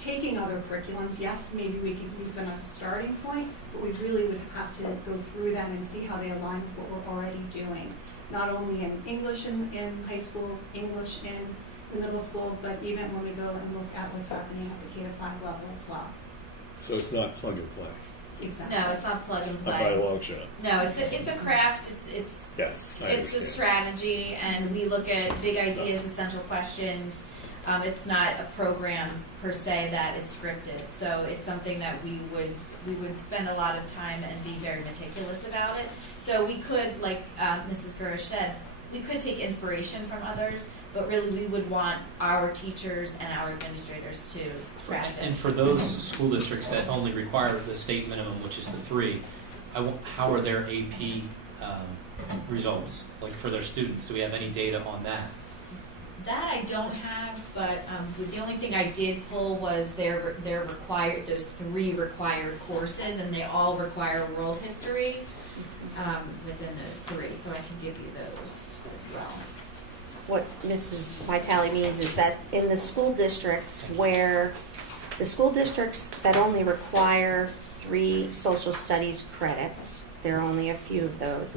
taking other curriculums, yes, maybe we could use them as a starting point, but we really would have to go through them and see how they align with what we're already doing. Not only in English in high school, English in the middle school, but even when we go and look at what's happening at the K-5 level as well. So it's not plug and play. Exactly. No, it's not plug and Not by play. a long shot. No, it's a craft. It's Yes, I it's a understand. strategy, and we look at big ideas, essential questions. It's not a program per se that is scripted, so it's something that we would spend a lot of time and be very meticulous about it. So we could, like Mrs. Burrows said, we could take inspiration from others, but really we would want our teachers and our administrators to craft it. And for those school districts that only require the state minimum, which is the 3, how are their AP results, like for their students? Do we have any data on that? That I don't have, but the only thing I did pull was their required, those 3 required courses, and they all require world history within those 3, so I can give you those as well. What Mrs. Vitale means is that in the school districts where the school districts that only require 3 social studies credits, there are only a few of those.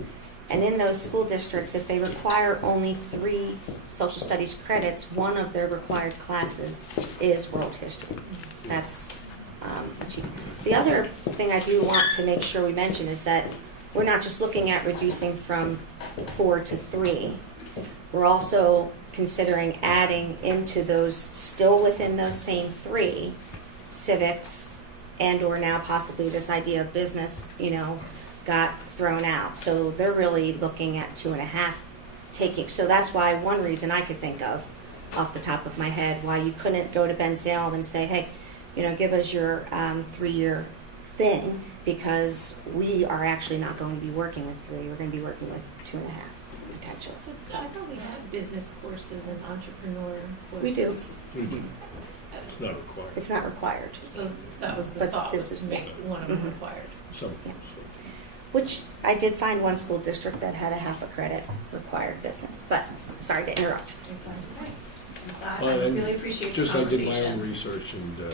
And in those school districts, if they require only 3 social studies credits, one of their required classes is world history. That's the other thing I do want to make sure we mention is that we're not just looking at reducing from 4 to 3. We're also considering adding into those, still within those same 3, civics and or now possibly this idea of business, got thrown out. So they're really looking at 2.5 taking. So that's why one reason I could think of off the top of my head why you couldn't go to Ben Salem and say, hey, give us your 3-year thing, because we are actually not going to be working with 3. We're going to be working with 2.5 potential. So I thought we had business courses and entrepreneur courses. We do. It's not required. It's not required. So that was the But thought, this was is to make one of them Mhm. required. Some. Yeah. Which I did find one school district that had a half a credit required business. But sorry to interrupt. I And really appreciate the just I did my conversation. own research, and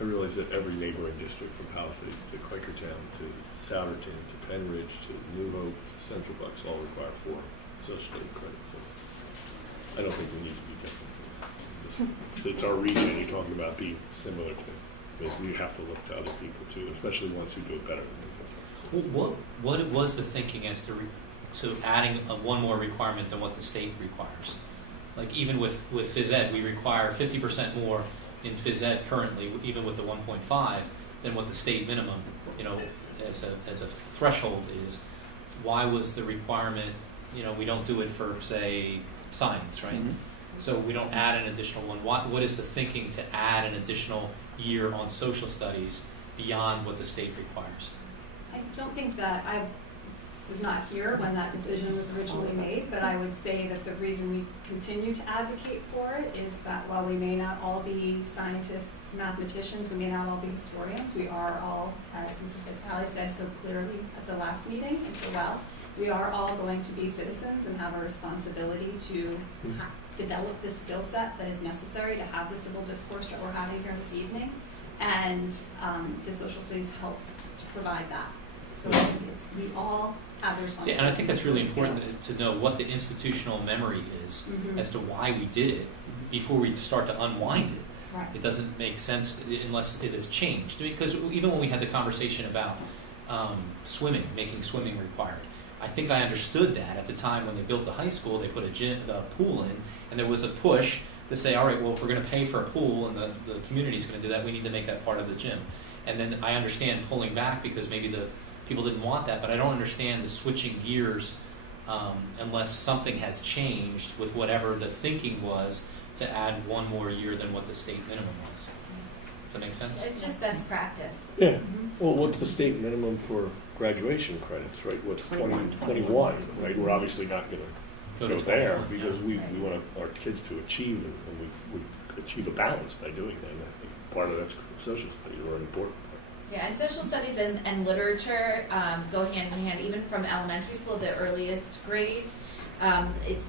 I realized that every neighboring district, from Palisades to Quakertown to Souderton to Penridge to New Hope to Central Bucks, all require 4 social study credits. So I don't think we need to be different. It's our region you're talking about being similar to, because we have to look to other people too, especially ones who do it better than we do. What was the thinking as to adding one more requirement than what the state requires? Like even with phys ed, we require 50% more in phys ed currently, even with the 1.5, than what the state minimum, as a threshold is. Why was the requirement? We don't do it for, say, science, right? Mhm. So we don't add an additional one. What is the thinking to add an additional year on social studies beyond what the state requires? I don't think that I was not here when that decision was originally made, but I would say that the reason we continue to advocate for it is that while we may not all be scientists, mathematicians, we may not all be historians, we are all, as Mrs. Vitale said so clearly at the last meeting and so well, we are all going to be citizens and have a responsibility to develop the skill set that is necessary to have the civil discourse that we're having here this evening. And the social studies helps to provide that. So I think we all have the responsibility. And I think that's really to important skills. to know what the institutional memory is Mhm. as to why we did it before we start to unwind it. Right. It doesn't make sense unless it has changed. Because even when we had the conversation about swimming, making swimming required, I think I understood that at the time when they built the high school, they put the pool in, and there was a push to say, all right, well, if we're going to pay for a pool and the community's going to do that, we need to make that part of the gym. And then I understand pulling back because maybe the people didn't want that, but I don't understand the switching gears unless something has changed with whatever the thinking was to add one more year than what the state minimum was. Does that make sense? It's just best practice. Yeah. Well, what's the state minimum for graduation credits, right? What's 21, right? We're obviously not going to go there because we want our kids to achieve, and we achieve a balance by doing that. And I think part of that's social studies are an important part. Yeah, and social studies and literature go hand in hand, even from elementary school, the earliest grades. It's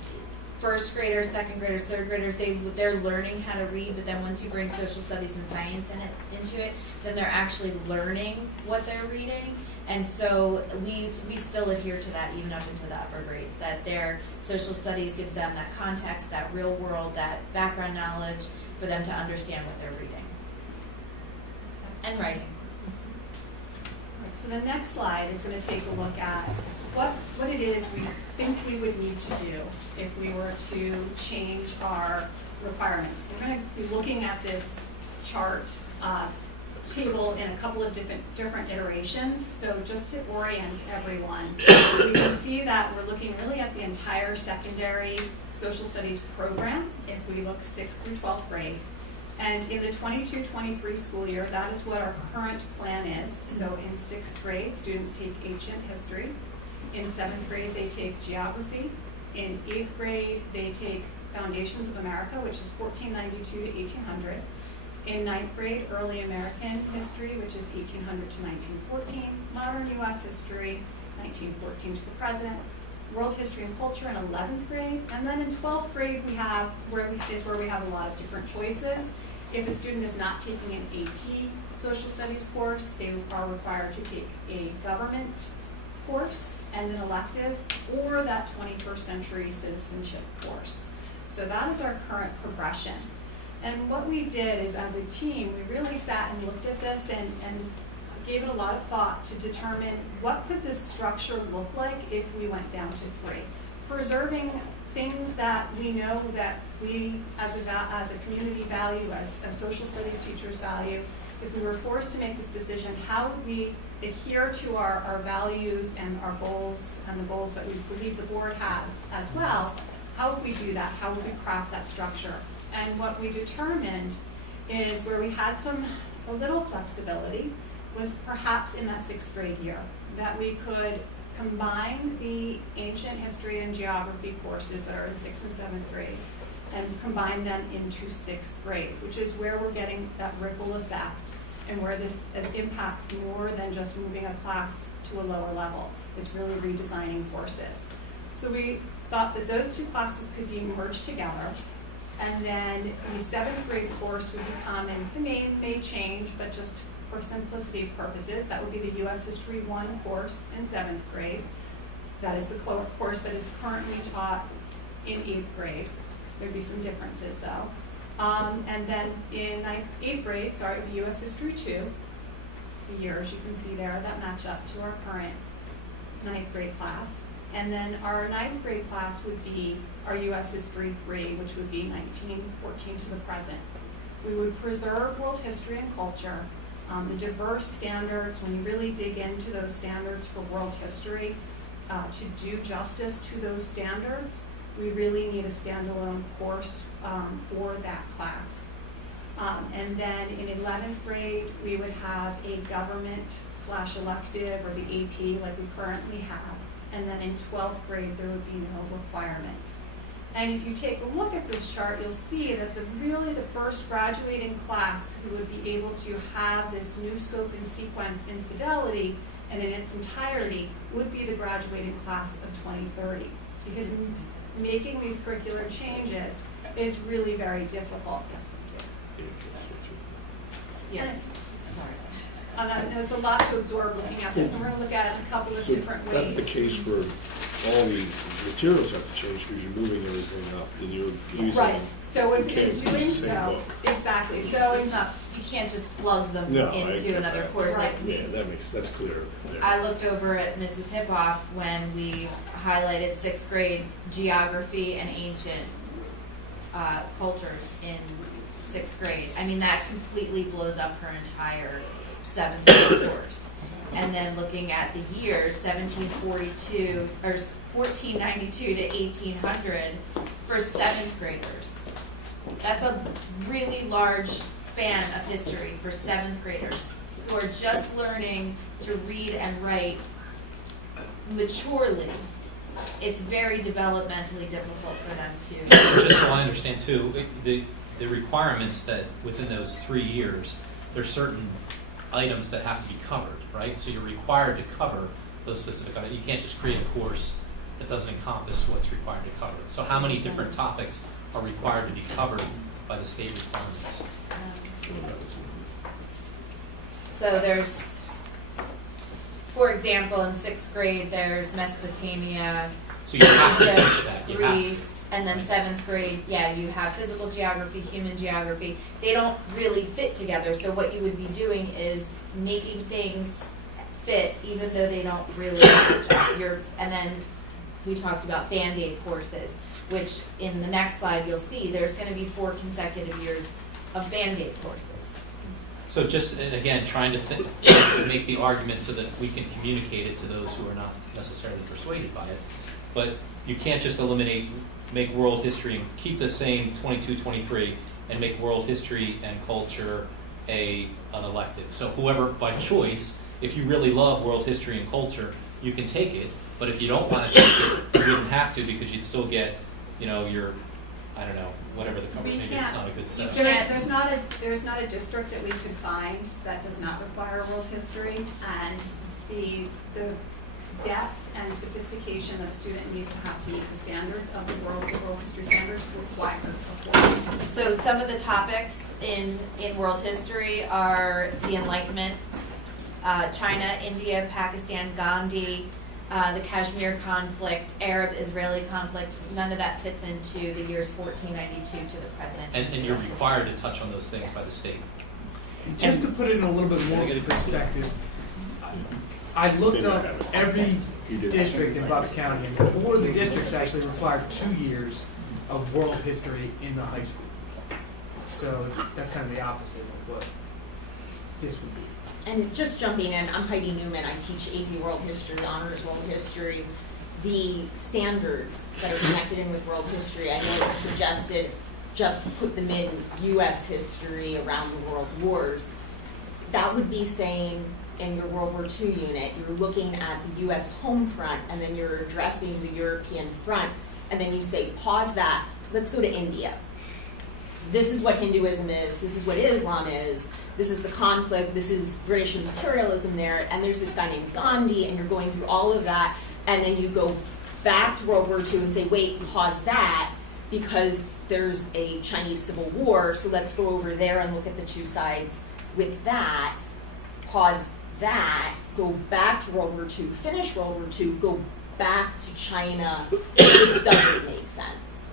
first graders, second graders, third graders, they're learning how to read, but then once you bring social studies and science into it, then they're actually learning what they're reading. And so we still adhere to that even up into the upper grades, that their social studies gives them that context, that real world, that background knowledge for them to understand what they're reading and writing. So the next slide is going to take a look at what it is we think we would need to do if we were to change our requirements. We're going to be looking at this chart table in a couple of different iterations. So just to orient everyone, we can see that we're looking really at the entire secondary social studies program if we look 6th through 12th grade. And in the 22-23 school year, that is what our current plan is. So in 6th grade, students take ancient history. In 7th grade, they take geography. In 8th grade, they take Foundations of America, which is 1492 to 1800. In 9th grade, Early American History, which is 1800 to 1914. Modern U.S. History, 1914 to the present. World History and Culture in 11th grade. And then in 12th grade, we have where we have a lot of different choices. If a student is not taking an AP social studies course, they are required to take a government course and an elective, or that 21st century citizenship course. So that is our current progression. And what we did is, as a team, we really sat and looked at this and gave it a lot of thought to determine what could this structure look like if we went down to 3. Preserving things that we know that we as a community value, as social studies teachers value. If we were forced to make this decision, how would we adhere to our values and our goals and the goals that we believe the board had as well? How would we do that? How would we craft that structure? And what we determined is where we had a little flexibility was perhaps in that 6th grade year, that we could combine the ancient history and geography courses that are in 6th and 7th grade and combine them into 6th grade, which is where we're getting that ripple effect and where this impacts more than just moving a class to a lower level. It's really redesigning courses. So we thought that those two classes could be merged together, and then the 7th grade course would become, and the name may change, but just for simplicity of purposes, that would be the U.S. History 1 course in 7th grade. That is the course that is currently taught in 8th grade. There'd be some differences though. And then in 8th grade, it would be U.S. History 2, the years you can see there that match up to our current 9th grade class. And then our 9th grade class would be our U.S. History 3, which would be 1914 to the present. We would preserve world history and culture. The diverse standards, when you really dig into those standards for world history, to do justice to those standards, we really need a standalone course for that class. And then in 11th grade, we would have a government/elective or the AP like we currently have. And then in 12th grade, there would be no requirements. And if you take a look at this chart, you'll see that really the first graduating class who would be able to have this new scope and sequence in fidelity and in its entirety would be the graduating class of 2030. Because making these curricular changes is really very difficult. Yes, thank you. Yeah. I know it's a lot to absorb looking at this, and we're going to look at it in a couple of different ways. That's the case for all the materials have to change because you're moving everything up and you're using. Right. So you in can't use the doing same so, book. exactly. So It's not, you can't just plug them No, I into get another that. course. Right. Like That's clear. there. I looked over at Mrs. Hiphoff when we highlighted 6th grade geography and ancient cultures in 6th grade. I mean, that completely blows up her entire 7th grade course. And then looking at the years, 1742 or 1492 to 1800 for 7th graders. That's a really large span of history for 7th graders who are just learning to read and write maturely. It's very developmentally difficult for them to. Just so I understand too, the requirements that within those 3 years, there's certain items that have to be covered, right? So you're required to cover those specific items. You can't just create a course that doesn't encompass what's required to cover. So how many different topics are required to be covered by the state requirements? So there's, for example, in 6th grade, there's Mesopotamia, So you have to teach Egypt, that. You have to. Greece, and then 7th grade, yeah, you have physical geography, human geography. They don't really fit together, so what you would be doing is making things fit even though they don't really match up. And then we talked about Band-Aid courses, which in the next slide you'll see there's going to be 4 consecutive years of Band-Aid courses. So just, and again, trying to make the argument so that we can communicate it to those who are not necessarily persuaded by it. But you can't just make world history and keep the same 22, 23 and make world history and culture an elective. So whoever, by choice, if you really love world history and culture, you can take it. But if you don't want to take it, you wouldn't have to, because you'd still get, your, I don't know, whatever the cover, maybe it's not a good set. There's not a district that we could find that does not require world history, and the depth and sophistication that a student needs to have to meet the standards of the world history standards require a course. So some of the topics in world history are the Enlightenment, China, India, Pakistan, Gandhi, the Kashmir conflict, Arab-Israeli conflict. None of that fits into the years 1492 to the present. And you're required to touch on those things by the state. Just to put it in a little bit more perspective, I looked up every district in Bucks County, and 4 of the districts actually require 2 years of world history in the high school. So that's kind of the opposite of what this would be. And just jumping in, I'm Heidi Newman. I teach AP World History, Honors World History. The standards that are connected in with world history, I know it's suggested just put them in U.S. history around the world wars. That would be saying in your World War II unit, you're looking at the U.S. home front, and then you're addressing the European front, and then you say, pause that, let's go to India. This is what Hinduism is, this is what Islam is, this is the conflict, this is British imperialism there, and there's this guy named Gandhi, and you're going through all of that, and then you go back to World War II and say, wait, pause that, because there's a Chinese Civil War, so let's go over there and look at the 2 sides with that, pause that, go back to World War II, finish World War II, go back to China. It doesn't make sense.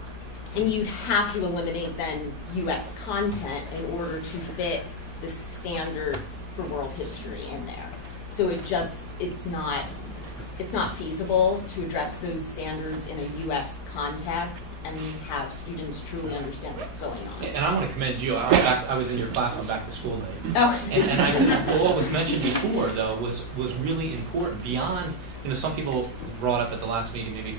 And you'd have to eliminate then U.S. content in order to fit the standards for world history in there. So it's not feasible to address those standards in a U.S. context and have students truly understand what's going on. And I want to commend you. I was in your class on Back to School Day. Oh. And what was mentioned before, though, was really important. Beyond, some people brought up at the last meeting maybe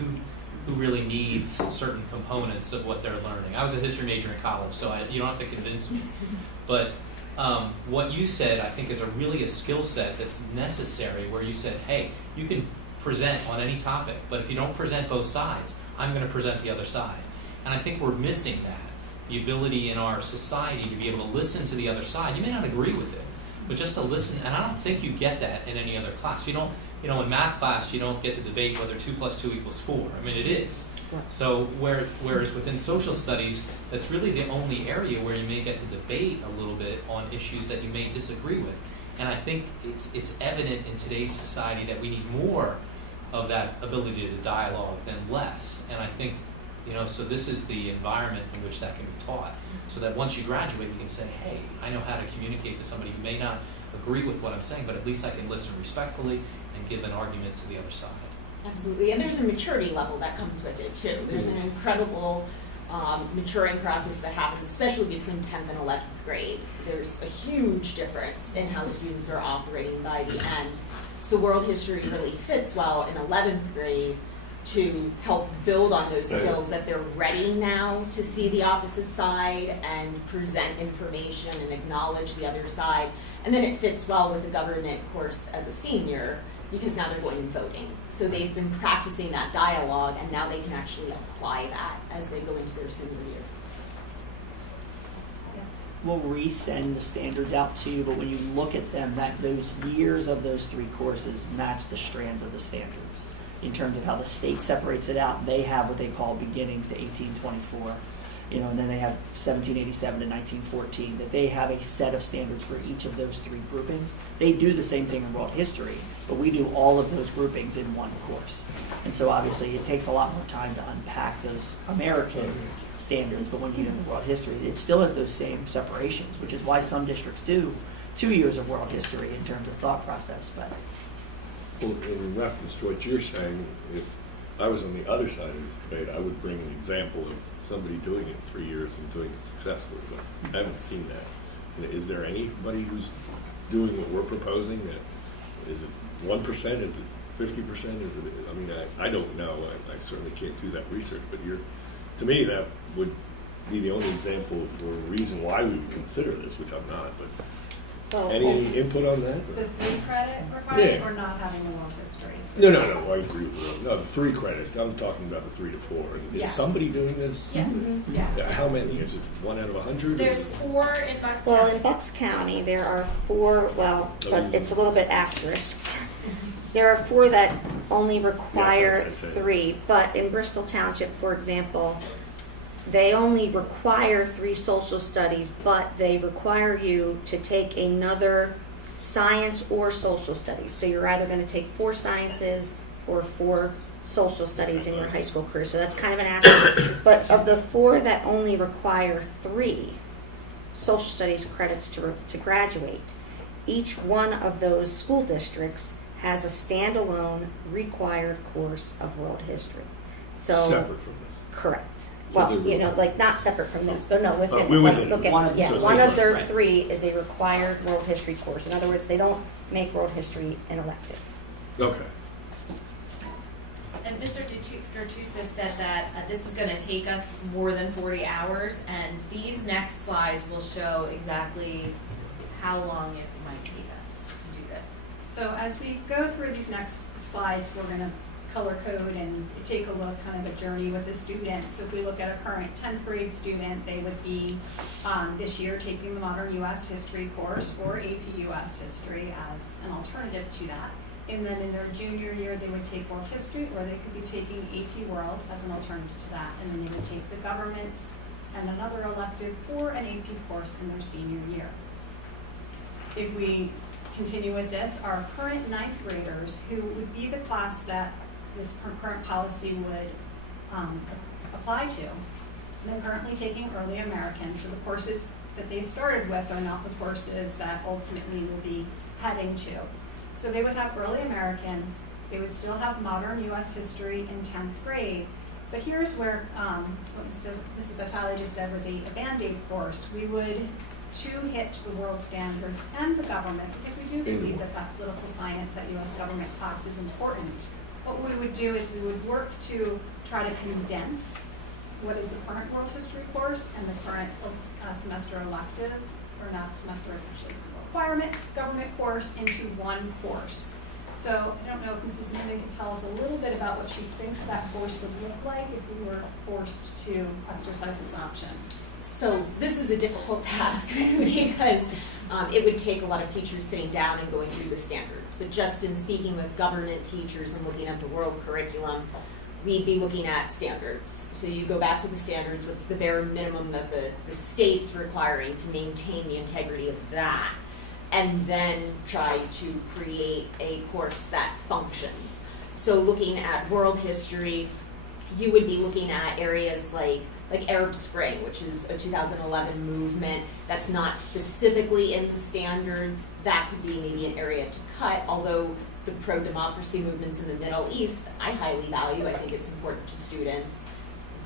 who really needs certain components of what they're learning. I was a history major in college, so you don't have to convince me. But what you said, I think, is really a skill set that's necessary, where you said, hey, you can present on any topic, but if you don't present both sides, I'm going to present the other side. And I think we're missing that, the ability in our society to be able to listen to the other side. You may not agree with it, but just to listen, and I don't think you get that in any other class. You don't, in math class, you don't get to debate whether 2 + 2 = 4. I mean, it is. So whereas within social studies, that's really the only area where you may get to debate a little bit on issues that you may disagree with. And I think it's evident in today's society that we need more of that ability to dialogue than less. And I think, so this is the environment in which that can be taught. So that once you graduate, you can say, hey, I know how to communicate to somebody who may not agree with what I'm saying, but at least I can listen respectfully and give an argument to the other side. Absolutely, and there's a maturity level that comes with it too. There's an incredible maturing process that happens, especially between 10th and 11th grade. There's a huge difference in how students are operating by the end. So world history really fits well in 11th grade to help build on those skills, that they're ready now to see the opposite side and present information and acknowledge the other side. And then it fits well with the government course as a senior, because now they're going and voting. So they've been practicing that dialogue, and now they can actually apply that as they go into their senior year. We'll resend the standards out to you, but when you look at them, those years of those 3 courses match the strands of the standards. In terms of how the state separates it out, they have what they call beginnings to 1824. And then they have 1787 to 1914, that they have a set of standards for each of those 3 groupings. They do the same thing in world history, but we do all of those groupings in one course. And so obviously it takes a lot more time to unpack those American standards, but when you get into world history, it still has those same separations, which is why some districts do 2 years of world history in terms of thought process. But Well, in reference to what you're saying, if I was on the other side of this debate, I would bring an example of somebody doing it in 3 years and doing it successfully, but I haven't seen that. And is there anybody who's doing what we're proposing? That is it 1%? Is it 50%? Is it? I mean, I don't know. I certainly can't do that research. But to me, that would be the only example or reason why we would consider this, which I'm not. But Well, any input on that? The 3 credit requirement Yeah. or not having the world history? No, I agree with you. No, the 3 credits. I'm talking about the 3 to 4. Is Yes. somebody doing this? Yes. Yes. Yeah, how many? Is it 1 out of 100? There's 4 in Bucks Well, County. in Bucks County, there are 4, but it's a little bit asterisked. There are 4 that only require Yes, that's it. 3, but in Bristol Township, for example, they only require 3 social studies, but they require you to take another science or social studies. So you're either going to take 4 sciences or 4 social studies in your high school career. So that's kind of an asterisk. But of the 4 that only require 3 social studies credits to graduate, each one of those school districts has a standalone required course of world history. So separate from this. correct. So Well, they're- you know, like not separate from this, but no, within, we're like, within. look One at, of- yeah, so it's one like- of their right. 3 is a required world history course. In other words, they don't make world history an elective. Okay. And Mr. Dertusa said that this is going to take us more than 40 hours, and these next slides will show exactly how long it might take us to do this. So as we go through these next slides, we're going to color code and take a look, kind of a journey with the student. So if we look at a current 10th grade student, they would be this year taking the Modern U.S. History course or AP U.S. History as an alternative to that. And then in their junior year, they would take World History, or they could be taking AP World as an alternative to that. And then they would take the government and another elective or an AP course in their senior year. If we continue with this, our current 9th graders, who would be the class that this current policy would apply to, they're currently taking Early American, so the courses that they started with are not the courses that ultimately will be heading to. So they would have Early American, they would still have Modern U.S. History in 10th grade, but here's where what Mrs. Batali just said was a Band-Aid course. We would hitch the world standards and the government, because we do believe that political science, that U.S. government class is important. What we would do is we would work to try to condense what is the current world history course and the current semester elective, or not semester, actually, requirement government course into one course. So I don't know if Mrs. Newman can tell us a little bit about what she thinks that course would look like if we were forced to exercise this option. So this is a difficult task because it would take a lot of teachers sitting down and going through the standards. But just in speaking with government teachers and looking at the world curriculum, we'd be looking at standards. So you go back to the standards, what's the bare minimum that the state's requiring to maintain the integrity of that, and then try to create a course that functions. So looking at world history, you would be looking at areas like Arab Spring, which is a 2011 movement that's not specifically in the standards. That could be maybe an area to cut, although the pro-democracy movements in the Middle East, I highly value. I think it's important to students.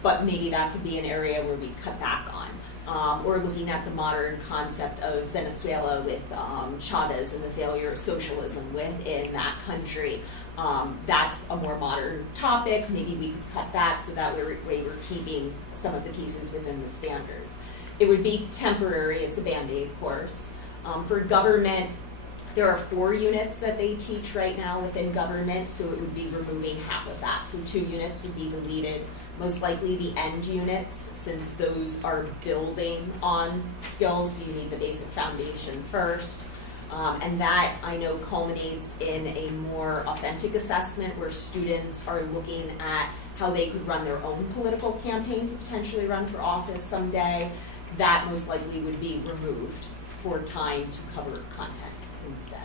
But maybe that could be an area where we cut back on. Or looking at the modern concept of Venezuela with Chavez and the failure of socialism within that country. That's a more modern topic. Maybe we could cut that so that we're keeping some of the pieces within the standards. It would be temporary. It's a Band-Aid course. For government, there are 4 units that they teach right now within government, so it would be removing half of that. So 2 units would be deleted. Most likely the end units, since those are building on skills, you need the basic foundation first. And that, I know, culminates in a more authentic assessment where students are looking at how they could run their own political campaign to potentially run for office someday. That most likely would be removed for time to cover content instead.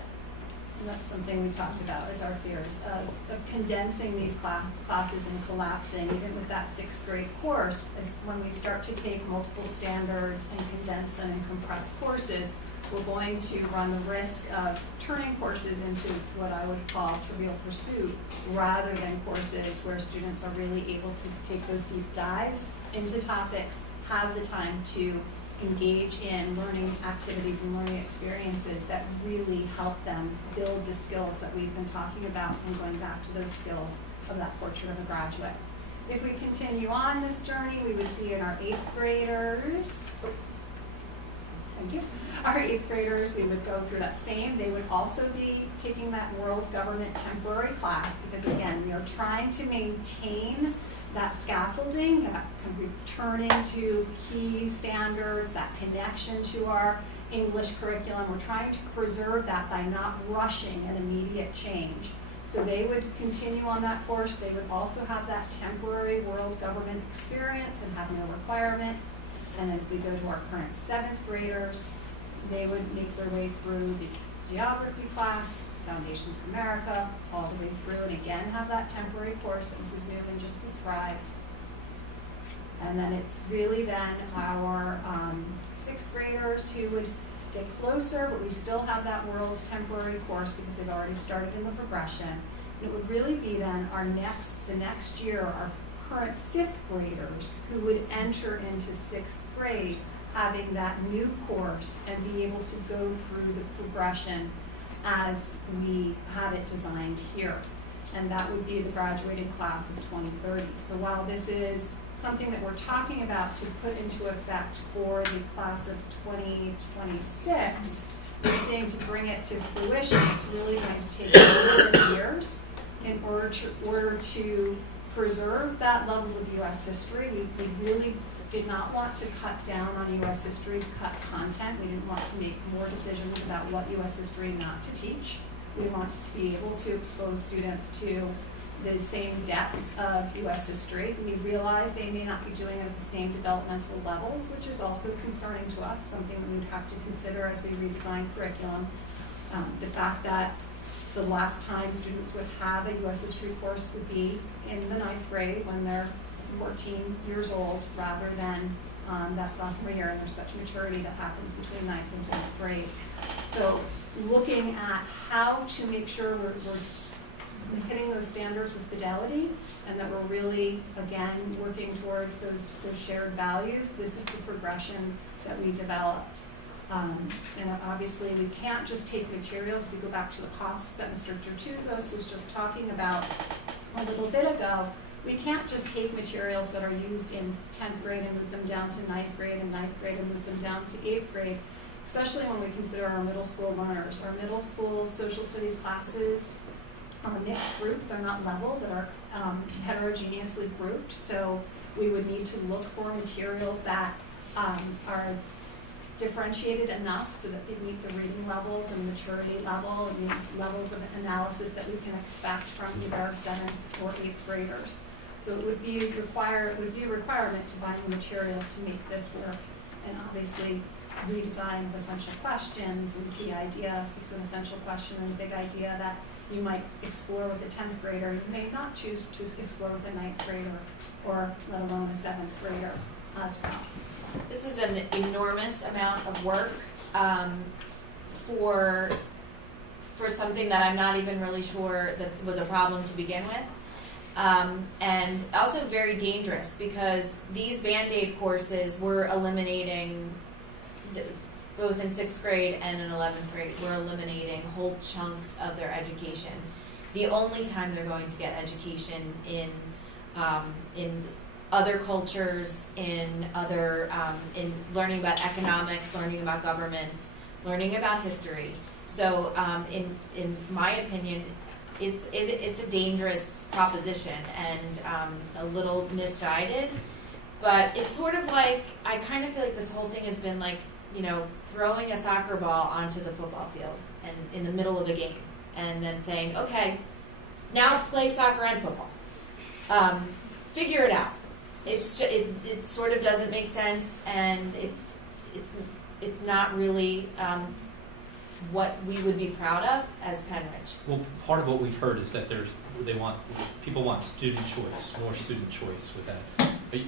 And that's something we talked about as our fears of condensing these classes and collapsing, even with that 6th grade course, is when we start to take multiple standards and condense them in compressed courses, we're going to run the risk of turning courses into what I would call trivial pursuit, rather than courses where students are really able to take those deep dives into topics, have the time to engage in learning activities and learning experiences that really help them build the skills that we've been talking about, and going back to those skills of that portrait of a graduate. If we continue on this journey, we would see in our 8th graders, thank you, our 8th graders, we would go through that same. They would also be taking that world government temporary class, because again, we are trying to maintain that scaffolding, that kind of returning to key standards, that connection to our English curriculum. We're trying to preserve that by not rushing an immediate change. So they would continue on that course. They would also have that temporary world government experience and have no requirement. And then if we go to our current 7th graders, they would make their way through the geography class, Foundations of America, all the way through, and again have that temporary course that Mrs. Newman just described. And then it's really then our 6th graders who would get closer, but we still have that world temporary course because they've already started in the progression. And it would really be then the next year, our current 5th graders who would enter into 6th grade having that new course and be able to go through the progression as we have it designed here. And that would be the graduating class of 2030. So while this is something that we're talking about to put into effect for the class of 2026, we're saying to bring it to fruition, it's really going to take a number of years in order to preserve that level of U.S. history. We really did not want to cut down on U.S. history to cut content. We didn't want to make more decisions about what U.S. history not to teach. We wanted to be able to expose students to the same depth of U.S. history. We realize they may not be doing it at the same developmental levels, which is also concerning to us, something we would have to consider as we redesign curriculum. The fact that the last time students would have a U.S. history course would be in the 9th grade when they're 14 years old, rather than that sophomore year, and there's such maturity that happens between 9th and 10th grade. So looking at how to make sure we're hitting those standards with fidelity, and that we're really, again, working towards those shared values. This is the progression that we developed. And obviously we can't just take materials. If we go back to the costs that Mr. Tertuzos was just talking about a little bit ago, we can't just take materials that are used in 10th grade and move them down to 9th grade, and 9th grade and move them down to 8th grade, especially when we consider our middle school learners. Our middle school social studies classes are a mixed group. They're not level. They're heterogeneously grouped. So we would need to look for materials that are differentiated enough so that they meet the reading levels and maturity level and the levels of analysis that we can expect from either our 7th or 8th graders. So it would be a requirement to buy the materials to make this work, and obviously redesign of essential questions and key ideas, because an essential question and a big idea that you might explore with a 10th grader, you may not choose to explore with a 9th grader, or let alone a 7th grader as well. This is an enormous amount of work for something that I'm not even really sure that was a problem to begin with. And also very dangerous, because these Band-Aid courses were eliminating, both in 6th grade and in 11th grade, we're eliminating whole chunks of their education. The only time they're going to get education in other cultures, in learning about economics, learning about government, learning about history. So in my opinion, it's a dangerous proposition and a little misguided. But it's sort of like, I kind of feel like this whole thing has been like, throwing a soccer ball onto the football field and in the middle of a game, and then saying, okay, now play soccer and football. Figure it out. It sort of doesn't make sense, and it's not really what we would be proud of as Penridge. Well, part of what we've heard is that people want student choice, more student choice with that.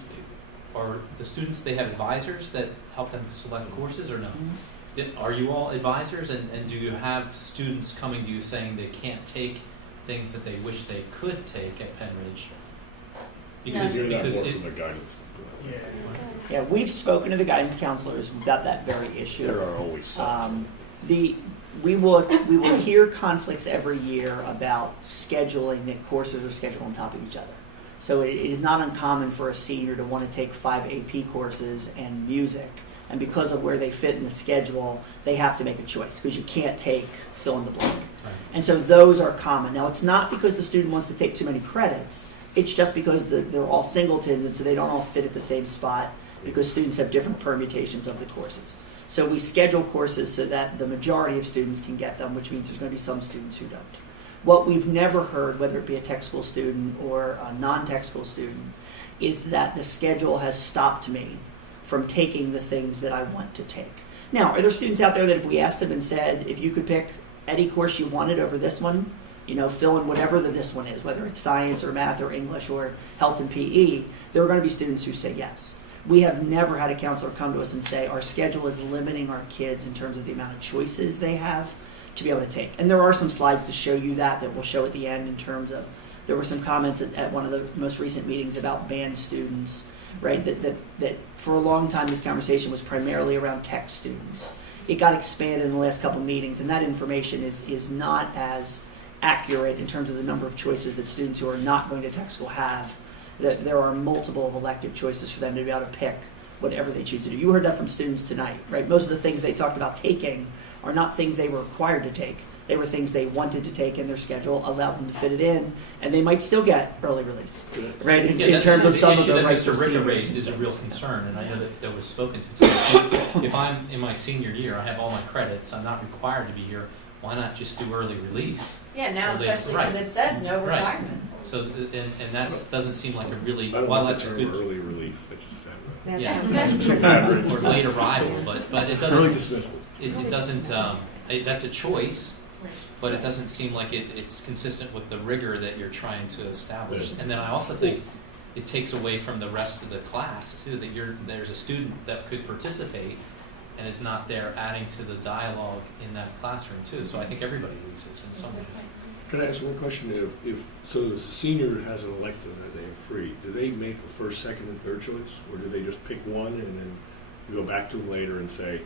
Are the students, they have advisors that help them select courses or no? Are you all advisors, and do you have students coming to you saying they can't take things that they wish they could take at Penridge? Because You're not more it, from the guidance. Yeah, we've spoken to the guidance counselors about that very issue. There are always some. We will hear conflicts every year about scheduling, that courses are scheduled on top of each other. So it is not uncommon for a senior to want to take 5 AP courses and music, and because of where they fit in the schedule, they have to make a choice, because you can't take fill in the blank. Right. And so those are common. Now, it's not because the student wants to take too many credits, it's just because they're all singletons, and so they don't all fit at the same spot, because students have different permutations of the courses. So we schedule courses so that the majority of students can get them, which means there's going to be some students who don't. What we've never heard, whether it be a tech school student or a non-tech school student, is that the schedule has stopped me from taking the things that I want to take. Now, are there students out there that if we asked them and said, if you could pick any course you wanted over this one, fill in whatever this one is, whether it's science or math or English or health and PE, there are going to be students who say yes. We have never had a counselor come to us and say our schedule is limiting our kids in terms of the amount of choices they have to be able to take. And there are some slides to show you that we'll show at the end in terms of, there were some comments at one of the most recent meetings about band students, right? That for a long time this conversation was primarily around tech students. It got expanded in the last couple meetings, and that information is not as accurate in terms of the number of choices that students who are not going to tech school have. That there are multiple elective choices for them to be able to pick whatever they choose to do. You heard that from students tonight, right? Most of the things they talked about taking are not things they were required to take. They were things they wanted to take, and their schedule allowed them to fit it in, and they might still get early release, right? In terms of some of the rights issue that Mr. Ricker seniors. raised is a real concern, and I know that was spoken to too. If I'm in my senior year, I have all my credits, I'm not required to be here, why not just do early release? Yeah, now Or they- especially because right. it says no Right. requirement. So, and that doesn't seem like a really, I don't well, like that's the a term good, early release, that just sounds like. yeah, or late arrival, but it doesn't. Early dismissal. It doesn't. That's a choice, but it doesn't seem like it's consistent with the rigor that you're trying to establish. Yeah. And then I also think it takes away from the rest of the class too. That there's a student that could participate, and it's not there adding to the dialogue in that classroom too. So I think everybody loses in some ways. Can I ask one question? So the senior has an elective that they have free, do they make a first, second, and third choice? Or do they just pick one and then you go back to them later and say,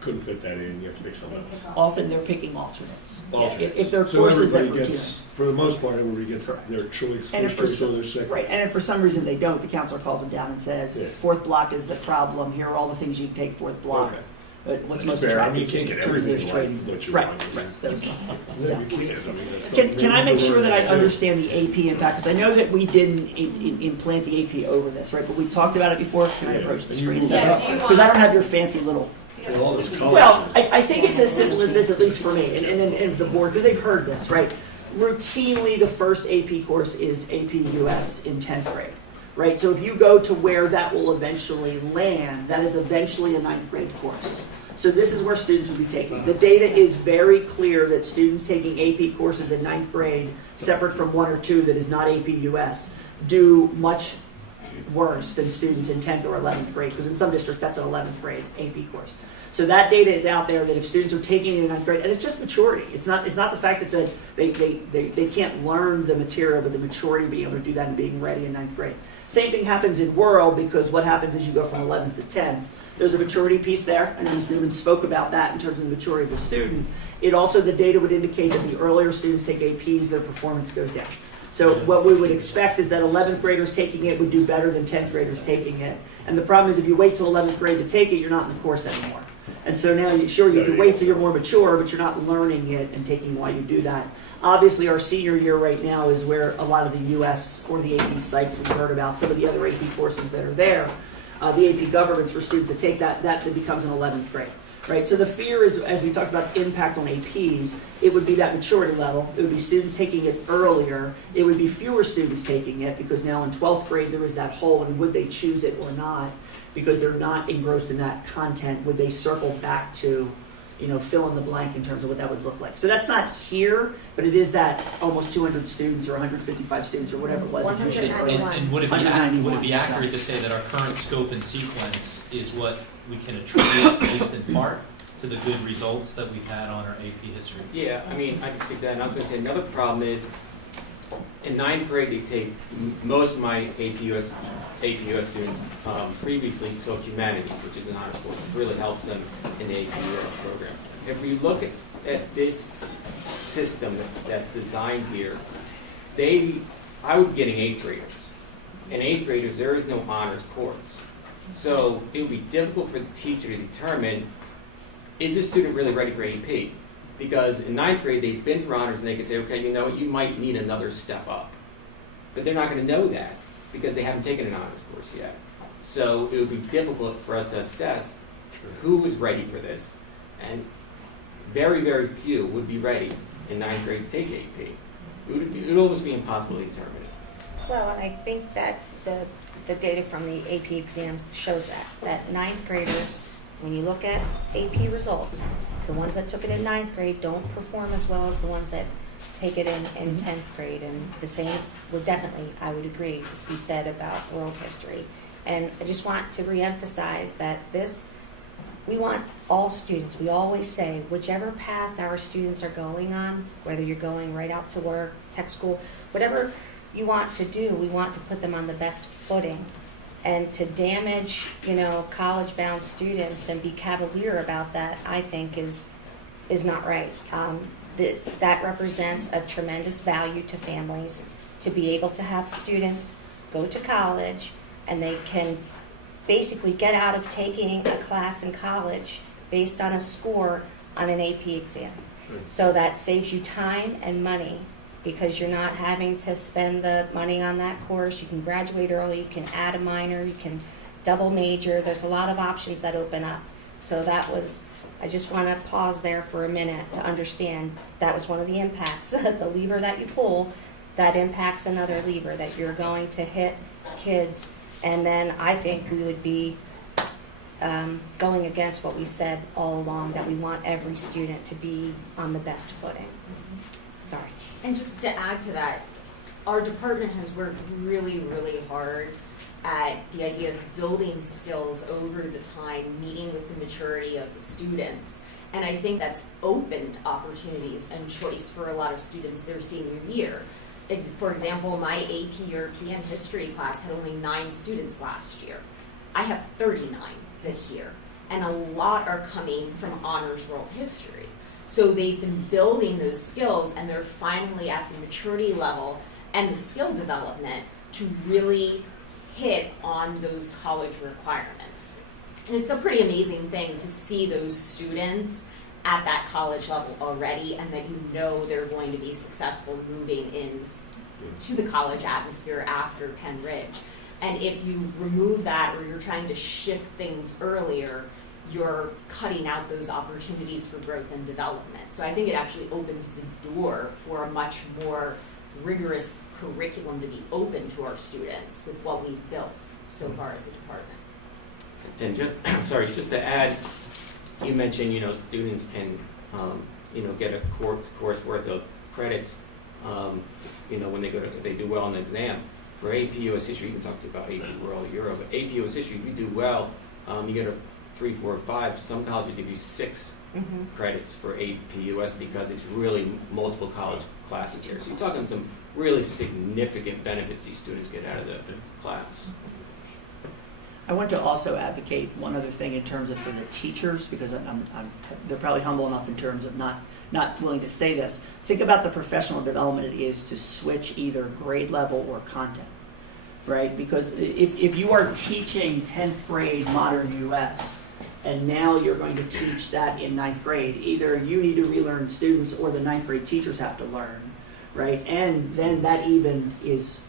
couldn't fit that in, you have to pick someone else? Often they're picking alternates. Alternates. If they're So courses that everybody routine. gets, for the most part, everybody gets Correct. their choice, And if first for choice or their second. Right, and if for some reason they don't, the counselor calls them down and says, Yeah. fourth block is the problem, here are all the things you can take fourth block. Okay. But what's That's most fair. I mean, attractive you can't to get you everything is like trading. what you Right, want. right, those. Yeah, So- you can't. I mean, that's Can something I make maybe sure that I we're- understand the AP impact? Because I know that we didn't implant the AP over this, right? But we talked about it before. Can I Yeah. approach the And you screen? moved it up. Yeah, do you Because I want- don't have your fancy little. With all those colors. Well, I think it's as simple as this, at least for me, and the board, because they've heard this, right? Routinely, the first AP course is AP US in 10th grade, right? So if you go to where that will eventually land, that is eventually a 9th grade course. So this is where students will be taking. The data is very clear that students taking AP courses in 9th grade, separate from 1 or 2 that is not AP US, do much worse than students in 10th or 11th grade, because in some districts that's an 11th grade AP course. So that data is out there that if students are taking it in 9th grade, and it's just maturity. It's not the fact that they can't learn the material, but the maturity of being able to do that and being ready in 9th grade. Same thing happens in World, because what happens is you go from 11th to 10th. There's a maturity piece there, and Ms. Newman spoke about that in terms of the maturity of the student. It also, the data would indicate that the earlier students take APs, their performance goes down. So what we would expect is that 11th graders taking it would do better than 10th graders taking it. And the problem is if you wait till 11th grade to take it, you're not in the course anymore. And so now, you can wait till you're more mature, but you're not learning it and taking while you do that. Obviously, our senior year right now is where a lot of the US or the AP psychs we've heard about, some of the other AP courses that are there, the AP governments for students that take that becomes an 11th grade. Right, so the fear is, as we talked about impact on APs, it would be that maturity level. It would be students taking it earlier. It would be fewer students taking it because now in 12th grade there is that hole, and would they choose it or not? Because they're not engrossed in that content, would they circle back to fill in the blank in terms of what that would look like. So that's not here, but it is that almost 200 students or 155 students or whatever it was. that you should- 191. And would it be 191, accurate to say that our current scope and sequence is what we can attribute, at least in part, to the good results that we've had on our AP history? Yeah, I mean, I can speak to that, and I was gonna say, another problem is, in ninth grade, they take, most of my AP US students previously took humanities, which is an honors course, which really helps them in the AP US program. If we look at this system that's designed here, I would be getting 8th graders. In 8th graders, there is no honors course. So it would be difficult for the teacher to determine, is this student really ready for AP? Because in 9th grade, they've been through honors and they can say, okay, you might need another step up. But they're not going to know that because they haven't taken an honors course yet. So it would be difficult for us to assess who is ready for this. And very, very few would be ready in 9th grade to take AP. It would almost be impossible to determine it. Well, and I think that the data from the AP exams shows that 9th graders, when you look at AP results, the ones that took it in 9th grade don't perform as well as the ones that take it in 10th grade. And the same would definitely, I would agree, be said about world history. And I just want to reemphasize that we want all students, we always say, whichever path our students are going on, whether you're going right out to work, tech school, whatever you want to do, we want to put them on the best footing. And to damage, college-bound students and be cavalier about that, I think is not right. That represents a tremendous value to families to be able to have students go to college and they can basically get out of taking a class in college based on a score on an AP exam. So that saves you time and money because you're not having to spend the money on that course. You can graduate early, you can add a minor, you can double major. There's a lot of options that open up. So I just want to pause there for a minute to understand that was one of the impacts. The lever that you pull, that impacts another lever, that you're going to hit kids. And then I think we would be going against what we said all along, that we want every student to be on the best footing. Sorry. And just to add to that, our department has worked really, really hard at the idea of building skills over the time, meeting with the maturity of the students. And I think that's opened opportunities and choice for a lot of students their senior year. For example, my AP European history class had only 9 students last year. I have 39 this year, and a lot are coming from honors world history. So they've been building those skills, and they're finally at the maturity level and the skill development to really hit on those college requirements. And it's a pretty amazing thing to see those students at that college level already, and that they're going to be successful moving into the college atmosphere after Penn Ridge. And if you remove that, or you're trying to shift things earlier, you're cutting out those opportunities for growth and development. So I think it actually opens the door for a much more rigorous curriculum to be open to our students with what we've built so far as a department. And just to add, you mentioned, students can, get a course worth of credits, when they do well on the exam. For AP US History, you can talk about AP World, Euro, but AP US History, if you do well, you get a 3, 4, 5. Some colleges give you 6 credits for AP US because it's really multiple college classes here. So you're talking some really significant benefits these students get out of the class. I want to also advocate one other thing in terms of for the teachers, because they're probably humble enough in terms of not willing to say this. Think about the professional development it is to switch either grade level or content, right? Because if you are teaching 10th grade modern US, and now you're going to teach that in 9th grade, either you need to relearn students or the 9th grade teachers have to learn, right? And then that even is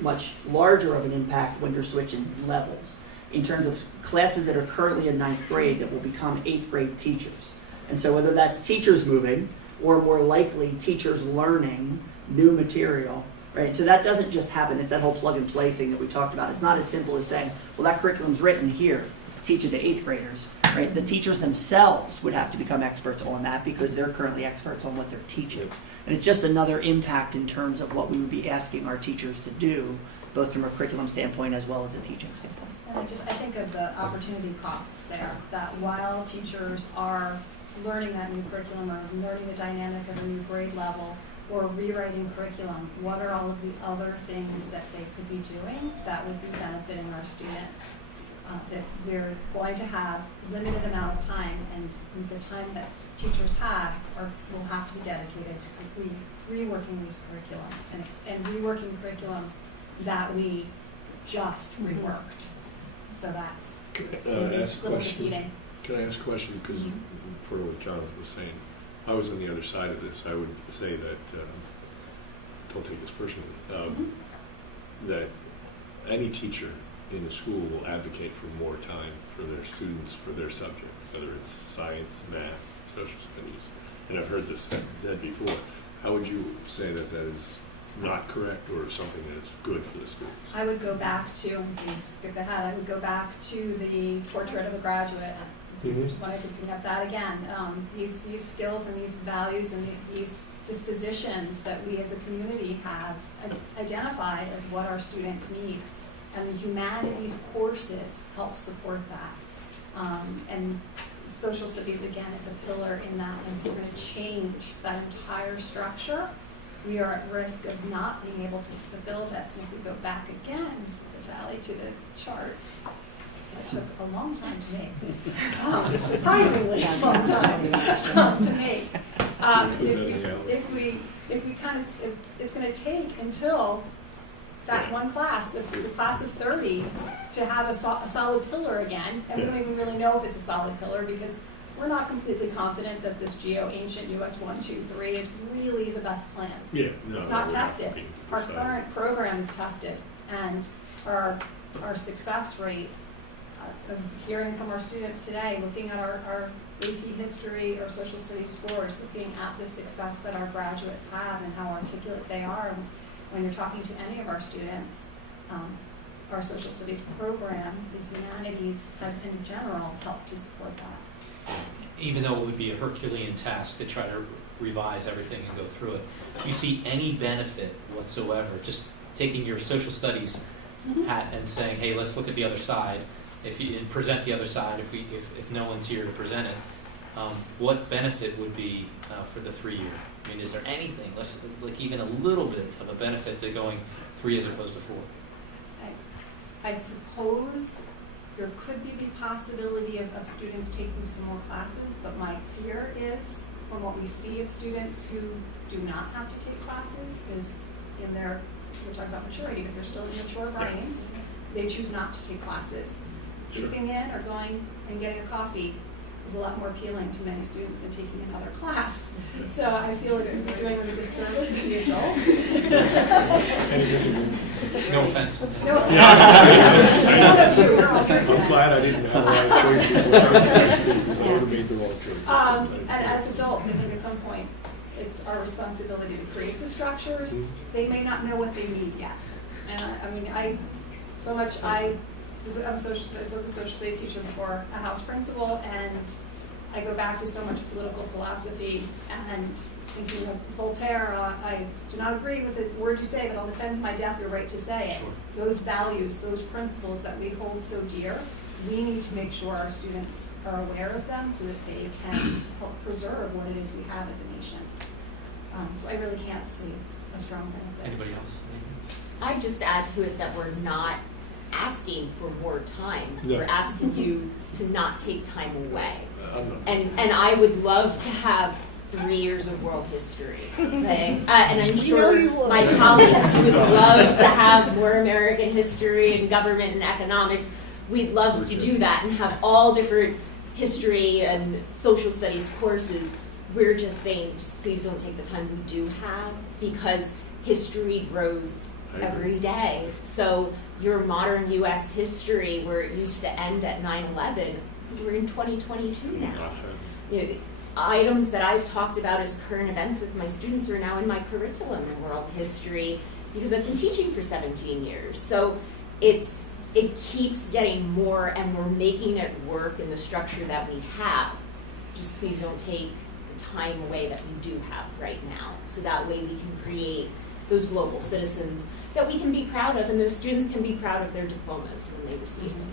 much larger of an impact when you're switching levels in terms of classes that are currently in 9th grade that will become 8th grade teachers. And so whether that's teachers moving or more likely teachers learning new material, right? So that doesn't just happen. It's that whole plug and play thing that we talked about. It's not as simple as saying, well, that curriculum's written here. teach it to 8th graders, right? The teachers themselves would have to become experts on that because they're currently experts on what they're teaching. And it's just another impact in terms of what we would be asking our teachers to do, both from a curriculum standpoint as well as a teaching standpoint. And I think of the opportunity costs there, that while teachers are learning that new curriculum or learning the dynamic of a new grade level or rewriting curriculum, what are all of the other things that they could be doing that would be benefiting our students? That we're going to have limited amount of time, and the time that teachers have will have to be dedicated to reworking these curriculums and reworking curriculums that we just reworked. So that's ask a a little question? defeating. Can I ask a question? Because for what Jonathan was saying, I was on the other side of this. I would say that, don't take this personally, that any teacher in the school will advocate for more time for their students, for their subject, whether it's science, math, social studies. And I've heard this said before. How would you say that that is not correct or something that is good for the students? I would go back to, and skip ahead, I would go back to the portrait of a graduate. Mm-hmm. When I could bring up that again, these skills and these values and these dispositions that we as a community have identified as what our students need. And the humanities courses help support that. And social studies, again, is a pillar in that. And if we're going to change that entire structure, we are at risk of not being able to fulfill this. And if we go back again, Mrs. Vitale, to the chart, it took a long time to make. Surprisingly long time to make. If we kind of, it's going to take until that one class, the class of 30, to have a solid pillar again. And we don't even really know if it's a solid pillar because we're not completely confident that this Geo-Ancient US 1, 2, 3 is really the best plan. Yeah, no, it's not we're tested. not Our current program is tested, and our success rate, hearing from our students today, looking at our AP history or social studies scores, looking at the success that our graduates have and how articulate they are. When you're talking to any of our students, our social studies program, the humanities have in general helped to support that. Even though it would be a Herculean task to try to revise everything and go through it, do you see any benefit whatsoever just taking your social studies hat and saying, hey, let's look at the other side, and present the other side if no one's here to present it, what benefit would be for the 3-year? I mean, is there anything, like even a little bit of a benefit to going 3 as opposed to 4? I suppose there could be the possibility of students taking some more classes, but my fear is, from what we see of students who do not have to take classes, is in their, we're talking about maturity, but they're still in mature brains, they choose not to take classes. Sleeping in or going and getting a coffee is a lot more appealing to many students than taking another class. So I feel like we're doing them a disservice to the adults. No offense. No offense. I'm glad I didn't have the right choices when I was in high school because I would have made the wrong choices. And as adults, I think at some point it's our responsibility to create the structures. They may not know what they need yet. And I was a social studies teacher before a house principal, and I go back to so much political philosophy and thinking of Voltaire. I do not agree with the word you say, but I'll defend to my death your right to say it. Sure. Those values, those principles that we hold so dear, we need to make sure our students are aware of them so that they can help preserve what it is we have as a nation. So I really can't see a strong benefit. Anybody else? I'd just add to it that we're not asking for more time. No. We're asking you to not take time away. I'm not. And I would love to have 3 years of world history. Okay? And I'm sure my colleagues would love to have more American history and government and economics. We'd love to do that and have all different history and social studies courses. We're just saying, just please don't take the time we do have, because history grows every day. So your modern U.S. history, where it used to end at 9/11, we're in 2022 now. Items that I've talked about as current events with my students are now in my curriculum in world history because I've been teaching for 17 years. So it's it keeps getting more and we're making it work in the structure that we have. Just please don't take the time away that we do have right now. So that way we can create those global citizens that we can be proud of and those students can be proud of their diplomas when they receive them.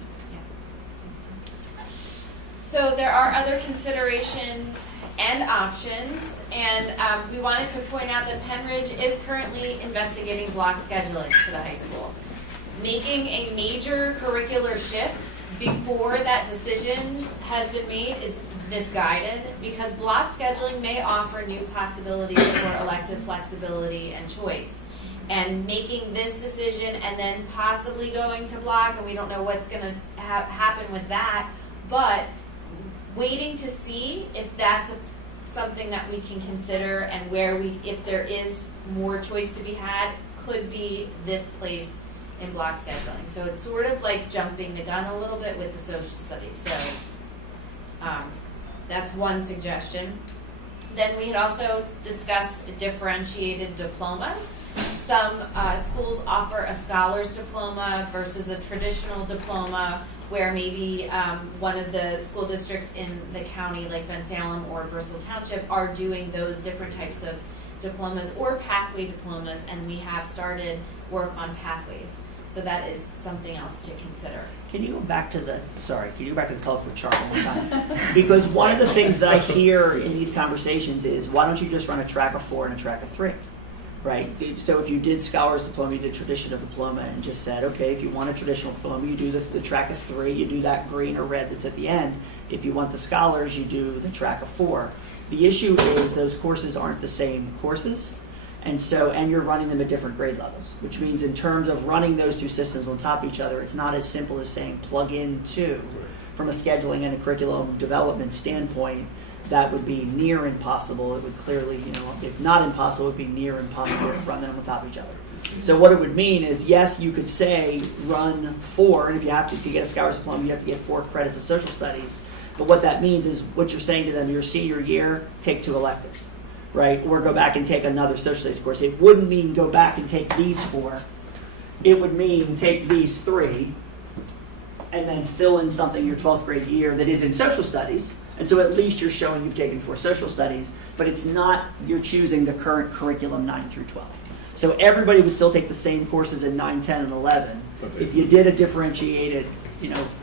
So there are other considerations and options, and we wanted to point out that Penridge is currently investigating block scheduling for the high school. Making a major curricular shift before that decision has been made is misguided because block scheduling may offer new possibilities for elective flexibility and choice. And making this decision and then possibly going to block, and we don't know what's going to happen with that, but waiting to see if that's something that we can consider and where if there is more choice to be had, could be this place in block scheduling. So it's sort of like jumping the gun a little bit with the social studies. So that's one suggestion. Then we had also discussed differentiated diplomas. Some schools offer a scholar's diploma versus a traditional diploma, where maybe one of the school districts in the county, like Ben Salem or Bristol Township, are doing those different types of diplomas or pathway diplomas, and we have started work on pathways. So that is something else to consider. Can you go back to the colorful chart one time? Because one of the things that I hear in these conversations is, why don't you just run a track of 4 and a track of 3? Right? So if you did Scholars Diploma, you did Traditional Diploma, and just said, okay, if you want a Traditional Diploma, you do the track of 3, you do that green or red that's at the end. If you want the Scholars, you do the track of 4. The issue is those courses aren't the same courses, and you're running them at different grade levels, which means in terms of running those two systems on top of each other, it's not as simple as saying plug in 2 from a scheduling and a curriculum development standpoint. That would be near impossible. It would clearly, if not impossible, it would be near impossible to run them on top of each other. So what it would mean is, yes, you could say run 4, and if you get a Scholars Diploma, you have to get 4 credits of social studies. But what that means is what you're saying to them, your senior year, take 2 electives, right? Or go back and take another social studies course. It wouldn't mean go back and take these 4. It would mean take these 3 and then fill in something your 12th grade year that is in social studies. And so at least you're showing you've taken 4 social studies, but it's not you're choosing the current curriculum 9 through 12. So everybody would still take the same courses in 9, 10, and 11. If you did a differentiated,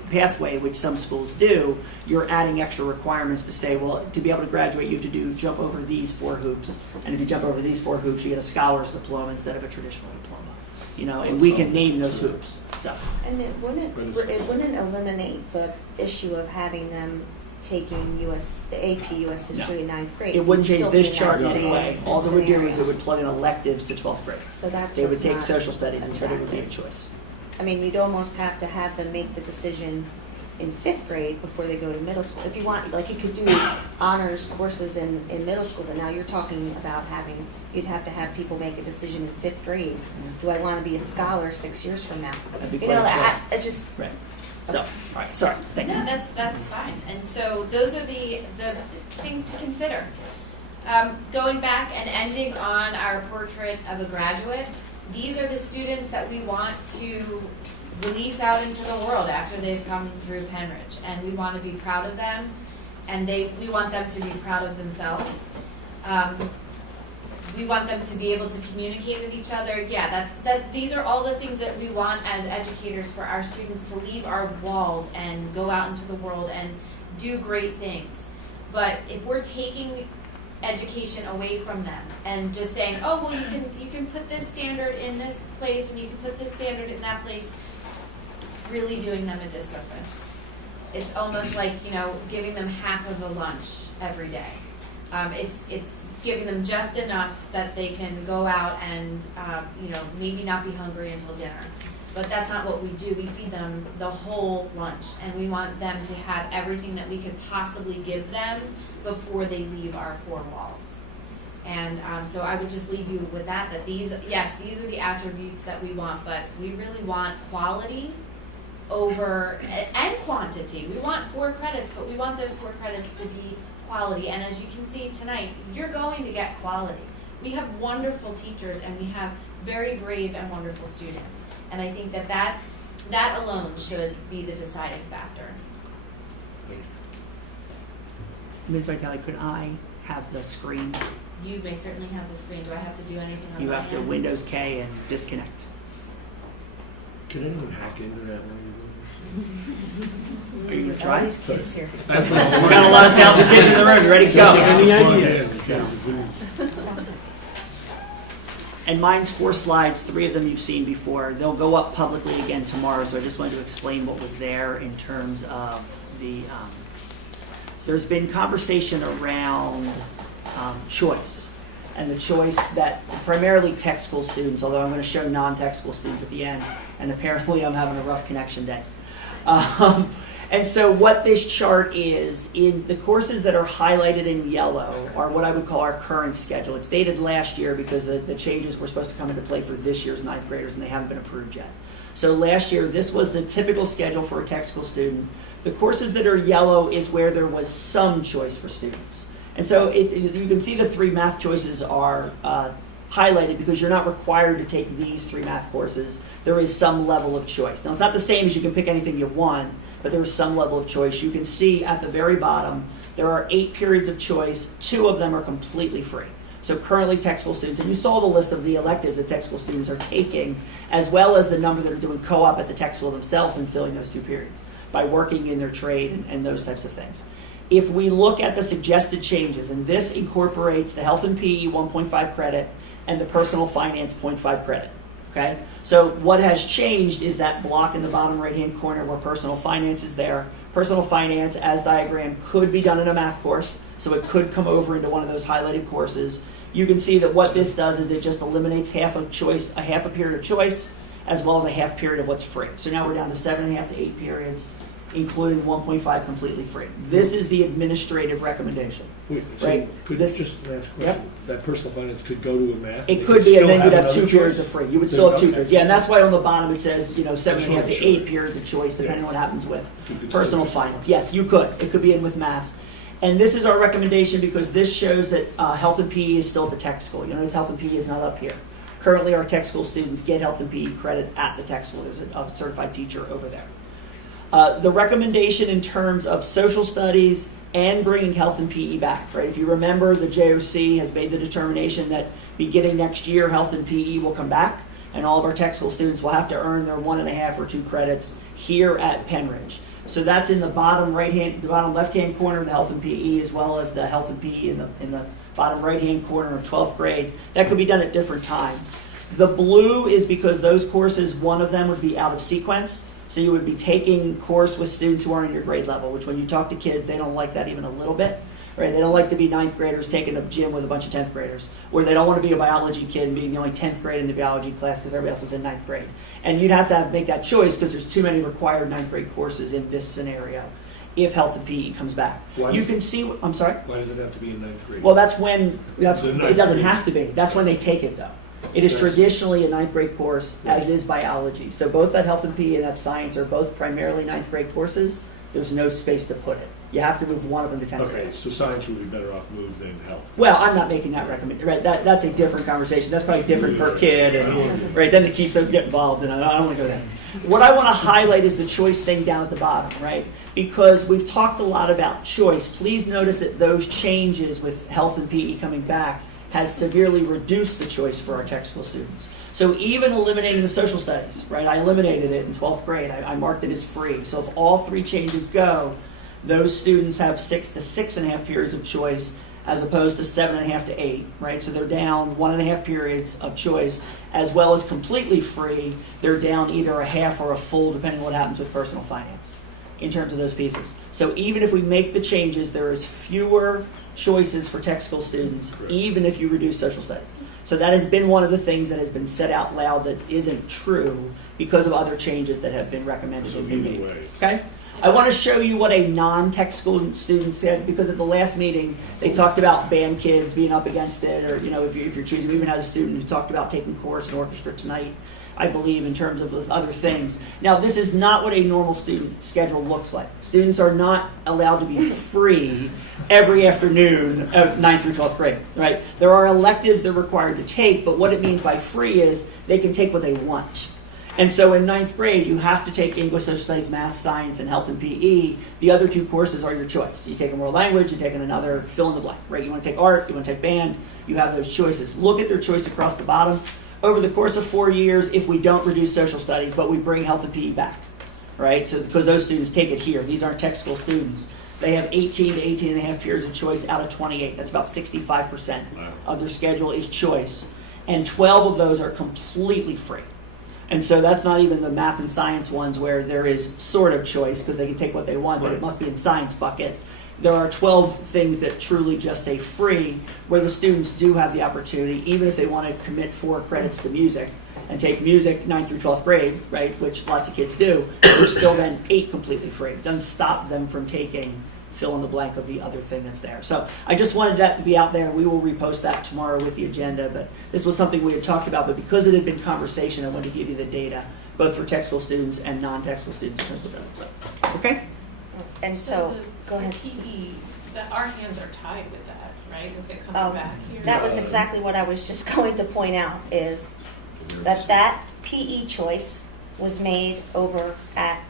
pathway, which some schools do, you're adding extra requirements to say, well, to be able to graduate, you have to jump over these 4 hoops. And if you jump over these 4 hoops, you get a Scholars Diploma instead of a traditional diploma. And we can name those hoops. So. And it wouldn't eliminate the issue of having them taking AP US History in 9th grade. It wouldn't change this chart in any any way. All it would do is it would plug in electives to 12th grade. So that's they would what's take not social studies, but it would be a attractive. choice. I mean, you'd almost have to have them make the decision in 5th grade before they go to middle school. If you want, like, you could do honors courses in middle school, but now you're talking about you'd have to have people make a decision in 5th grade. Do I want to be a scholar 6 years from now? That'd be quite I just... Right. So, all right, sorry, thank you. No, that's fine. And so those are the things to consider. Going back and ending on our portrait of a graduate, these are the students that we want to release out into the world after they've come through Penridge. And we want to be proud of them, and we want them to be proud of themselves. We want them to be able to communicate with each other. Yeah, these are all the things that we want as educators for our students to leave our walls and go out into the world and do great things. But if we're taking education away from them and just saying, oh, well, you can put this standard in this place and you can put this standard in that place, it's really doing them a disservice. It's almost like, giving them half of a lunch every day. It's giving them just enough so that they can go out and, maybe not be hungry until dinner. But that's not what we do. We feed them the whole lunch, and we want them to have everything that we could possibly give them before they leave our 4 walls. And so I would just leave you with that these are the attributes that we want, but we really want quality over, and quantity. We want 4 credits, but we want those 4 credits to be quality. And as you can see tonight, you're going to get quality. We have wonderful teachers, and we have very brave and wonderful students. And I think that that alone should be the deciding factor. Ms. Vitale, could I have the screen? You may certainly have the screen. Do I have to do anything on You my have to end? Windows K and disconnect. Can anyone hack into that while Are you gonna try? These kids here. That's We got a lot of talented kids in the room. You ready to go? Any ideas? ideas? And mine's 4 slides, 3 of them you've seen before. They'll go up publicly again tomorrow, so I just wanted to explain what was there in terms of the, there's been conversation around choice. And the choice that primarily tech school students, although I'm going to show non-tech school students at the end, and apparently I'm having a rough connection day. And so what this chart is, in the courses that are highlighted in yellow are what I would call our current schedule. It's dated last year because the changes were supposed to come into play for this year's 9th graders and they haven't been approved yet. So last year, this was the typical schedule for a tech school student. The courses that are yellow is where there was some choice for students. And so you can see the 3 math choices are highlighted because you're not required to take these 3 math courses. There is some level of choice. Now, it's not the same as you can pick anything you want, but there is some level of choice. You can see at the very bottom, there are 8 periods of choice. 2 of them are completely free. So currently tech school students, and you saw the list of the electives that tech school students are taking, as well as the number that are doing co-op at the tech school themselves and filling those 2 periods by working in their trade and those types of things. If we look at the suggested changes, and this incorporates the health and PE 1.5 credit and the personal finance 0.5 credit. Okay? So what has changed is that block in the bottom right-hand corner where personal finance is there. Personal finance, as diagrammed, could be done in a math course, so it could come over into one of those highlighted courses. You can see that what this does is it just eliminates half a period of choice, as well as a half period of what's free. So now we're down to 7.5 to 8 periods, including 1.5 completely free. This is the administrative recommendation. Wait, so right? could This, just ask a question? Yep. That personal finance could go to a math? It could be, and then you'd have 2 another periods choice? of free. You would still have 2 Okay. periods. Yeah, and that's why on the bottom it says, 7.5 to Sure. 8 periods of choice, depending on what happens with You could personal say- finance. Yes, you could. It could be in with math. And this is our recommendation because this shows that health and PE is still at the tech school. You notice health and PE is not up here. Currently, our tech school students get health and PE credit at the tech school. There's a certified teacher over there. The recommendation in terms of social studies and bringing health and PE back, right? If you remember, the JOC has made the determination that beginning next year, health and PE will come back, and all of our tech school students will have to earn their 1.5 or 2 credits here at Penridge. So that's in the bottom left-hand corner of the health and PE, as well as the health and PE in the bottom right-hand corner of 12th grade. That could be done at different times. The blue is because those courses, one of them would be out of sequence. So you would be taking course with students who aren't in your grade level, which when you talk to kids, they don't like that even a little bit. Right? They don't like to be 9th graders taking a gym with a bunch of 10th graders. Or they don't want to be a biology kid and being the only 10th grade in the biology class because everybody else is in 9th grade. And you'd have to make that choice because there's too many required 9th grade courses in this scenario if health and PE comes back. You can see, I'm sorry? Why does it have to be in 9th grade? Well, it doesn't grade. have to be. That's when they take it though. It is traditionally a 9th grade course, as is biology. So both that health and PE and that science are both primarily 9th grade courses. There's no space to put it. You have to move one of them to 10th grade. Okay, so science would be better off moved than health. Well, I'm not making that recommendation. Right? That's a different conversation. That's probably different per kid, and right then the Keystones get involved, and I don't want to go there. What I want to highlight is the choice thing down at the bottom, right? Because we've talked a lot about choice. Please notice that those changes with health and PE coming back has severely reduced the choice for our tech school students. So even eliminating the social studies, right? I eliminated it in 12th grade. I marked it as free. So if all 3 changes go, those students have 6 to 6.5 periods of choice as opposed to 7.5 to 8, right? So they're down 1.5 periods of choice, as well as completely free. They're down either a half or a full, depending on what happens with personal finance in terms of those pieces. So even if we make the changes, there is fewer choices for tech school students, even if you reduce social studies. So that has been one of the things that has been said out loud that isn't true because of other changes that have been recommended So and been either made. way. Okay? I want to show you what a non-tech school student said, because at the last meeting they talked about band kids being up against it, or if you're choosing. We even had a student who talked about taking chorus and orchestra tonight, I believe, in terms of those other things. Now, this is not what a normal student schedule looks like. Students are not allowed to be free every afternoon of 9th through 12th grade, right? There are electives they're required to take, but what it means by free is they can take what they want. And so in ninth grade, you have to take English, social studies, math, science, and health and PE. The other two courses are your choice. You take a world language, you take another fill in the blank, right? You want to take art, you want to take band, you have those choices. Look at their choice across the bottom. Over the course of 4 years, if we don't reduce social studies, but we bring health and PE back, right? So because those students take it here. These aren't tech school students. They have 18 to 18 and a half periods of choice out of 28. That's about 65% of their schedule is choice. And 12 of those are completely free. And so that's not even the math and science ones where there is sort of choice because they can take what they want, but it must be in science bucket. There are 12 things that truly just say free, where the students do have the opportunity, even if they want to commit 4 credits to music and take music 9th through 12th grade, right, which lots of kids do, there's still then 8 completely free. It doesn't stop them from taking fill in the blank of the other thing that's there. So I just wanted that to be out there. We will repost that tomorrow with the agenda, but this was something we had talked about, but because it had been conversation, I wanted to give you the data, both for tech school students and non-tech school students in terms of that. So, okay? And so, the, go ahead. The PE, our hands are tied with that, right? With it coming back here. That was exactly what I was just going to point out, is that PE choice was made over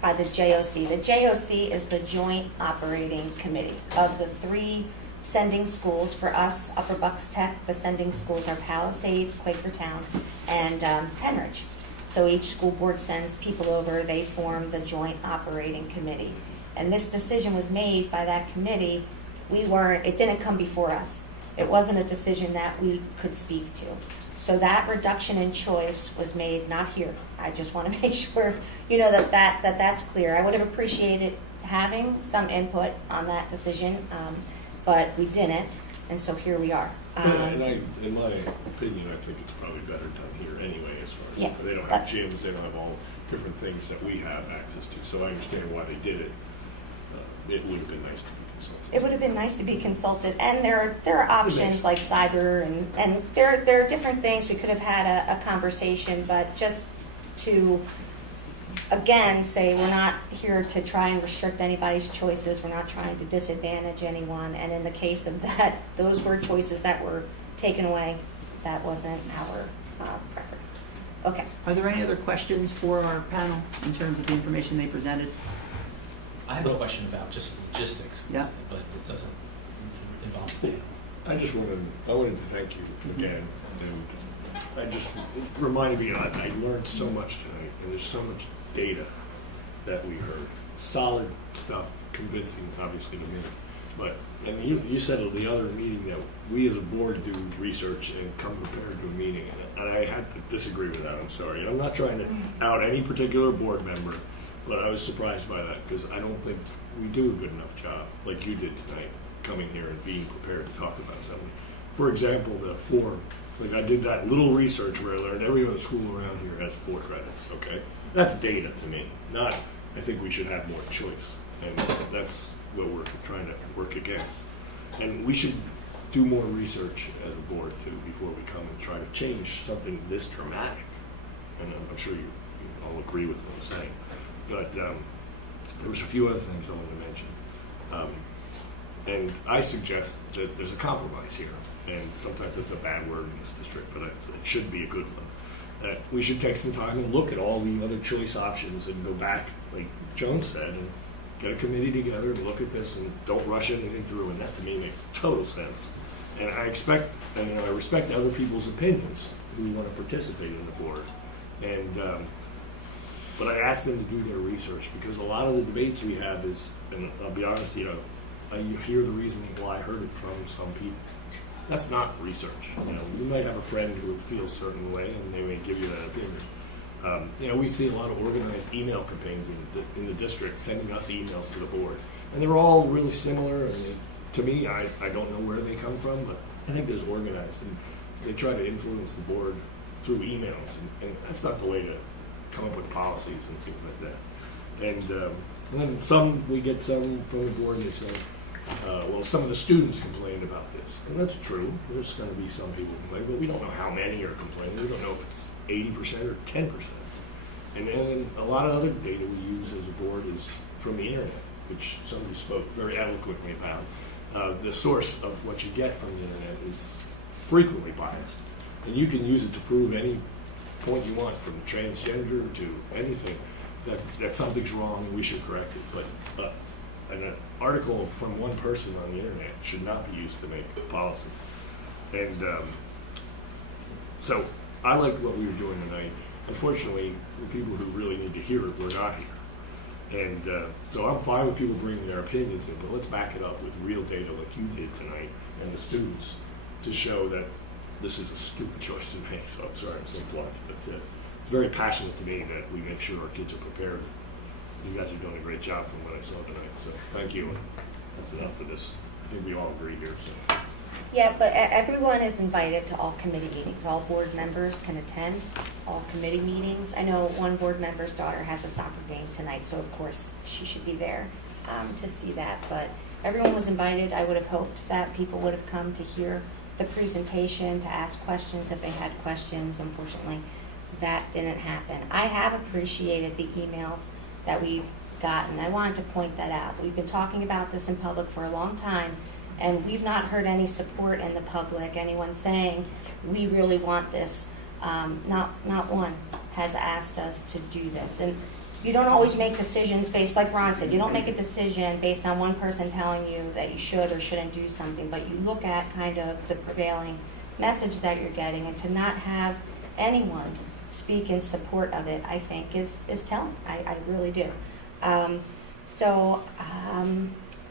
by the JOC. The JOC is the Joint Operating Committee of the 3 sending schools. For us, Upper Bucks Tech, the sending schools are Palisades, Quakertown, and Penridge. So each school board sends people over. They form the Joint Operating Committee. And this decision was made by that committee. It didn't come before us. It wasn't a decision that we could speak to. So that reduction in choice was made not here. I just want to make sure that's clear. I would have appreciated having some input on that decision, but we didn't, and so here we are. In my opinion, I think it's probably better done here anyway, as far as they don't have gyms, they don't have all different things that we have access to. So I understand why they did it. It would have been nice to be consulted. It would have been nice to be consulted, and there are options like cyber, and there are different things. We could have had a conversation, but just to again say we're not here to try and restrict anybody's choices. We're not trying to disadvantage anyone. And in the case of that, those were choices that were taken away. That wasn't our preference. Okay. Are there any other questions for our panel in terms of the information they presented? I have a question about just logistics, but it doesn't involve me. I wanted to thank you again, and it reminded me, I learned so much tonight, and there's so much data that we heard. Solid stuff, convincing, obviously, to me. And you said at the other meeting that we as a board do research and come prepared to a meeting, and I had to disagree with that, I'm sorry. I'm not trying to out any particular board member, but I was surprised by that because I don't think we do a good enough job, like you did tonight, coming here and being prepared to talk about something. For example, I did that little research where I learned every other school around here has 4 credits, okay? That's data to me, not I think we should have more choice. And that's what we're trying to work against. And we should do more research as a board, too, before we come and try to change something this dramatic. And I'm sure you all agree with what I'm saying. But there was a few other things I wanted to mention. And I suggest that there's a compromise here. And sometimes it's a bad word in this district, but it should be a good one. That we should take some time and look at all the other choice options and go back, like Joan said, and get a committee together and look at this and don't rush anything through. And that to me makes total sense. And I respect other people's opinions who want to participate in the board. But I ask them to do their research because a lot of the debates we have is, and I'll be honest, you hear the reasoning why I heard it from some people. That's not research. You might have a friend who feels a certain way, and they may give you that opinion. We see a lot of organized email campaigns in the district sending us emails to the board, and they're all really similar. And to me, I don't know where they come from, but I think there's organized, and they try to influence the board through emails, and that's not the way to come up with policies and things like that. And then we get some from the board, they say, some of the students complained about this. And that's true. There's going to be some people complaining, but we don't know how many are complaining. We don't know if it's 80% or 10%. And then a lot of other data we use as a board is from the internet, which somebody spoke very eloquently about. The source of what you get from the internet is frequently biased. And you can use it to prove any point you want, from transgender to anything, that something's wrong and we should correct it. But an article from one person on the internet should not be used to make policy. And so I like what we were doing tonight. Unfortunately, the people who really need to hear it were not here. And so I'm fine with people bringing their opinions in, but let's back it up with real data like you did tonight and the students to show that this is a stupid choice to make. So I'm sorry I'm so blunt, but it's very passionate to me that we make sure our kids are prepared. You guys are doing a great job from what I saw tonight, so thank you. And that's enough for this. I think we all agree here. So. Yeah, but everyone is invited to all committee meetings. All board members can attend all committee meetings. I know one board member's daughter has a soccer game tonight, so of course she should be there to see that. But everyone was invited. I would have hoped that people would have come to hear the presentation, to ask questions if they had questions. Unfortunately, that didn't happen. I have appreciated the emails that we've gotten. I wanted to point that out. We've been talking about this in public for a long time, and we've not heard any support in the public, anyone saying, we really want this. Not one has asked us to do this. And you don't always make decisions based, like Ron said, you don't make a decision based on one person telling you that you should or shouldn't do something, but you look at kind of the prevailing message that you're getting, and to not have anyone speak in support of it, I think is telling. I really do.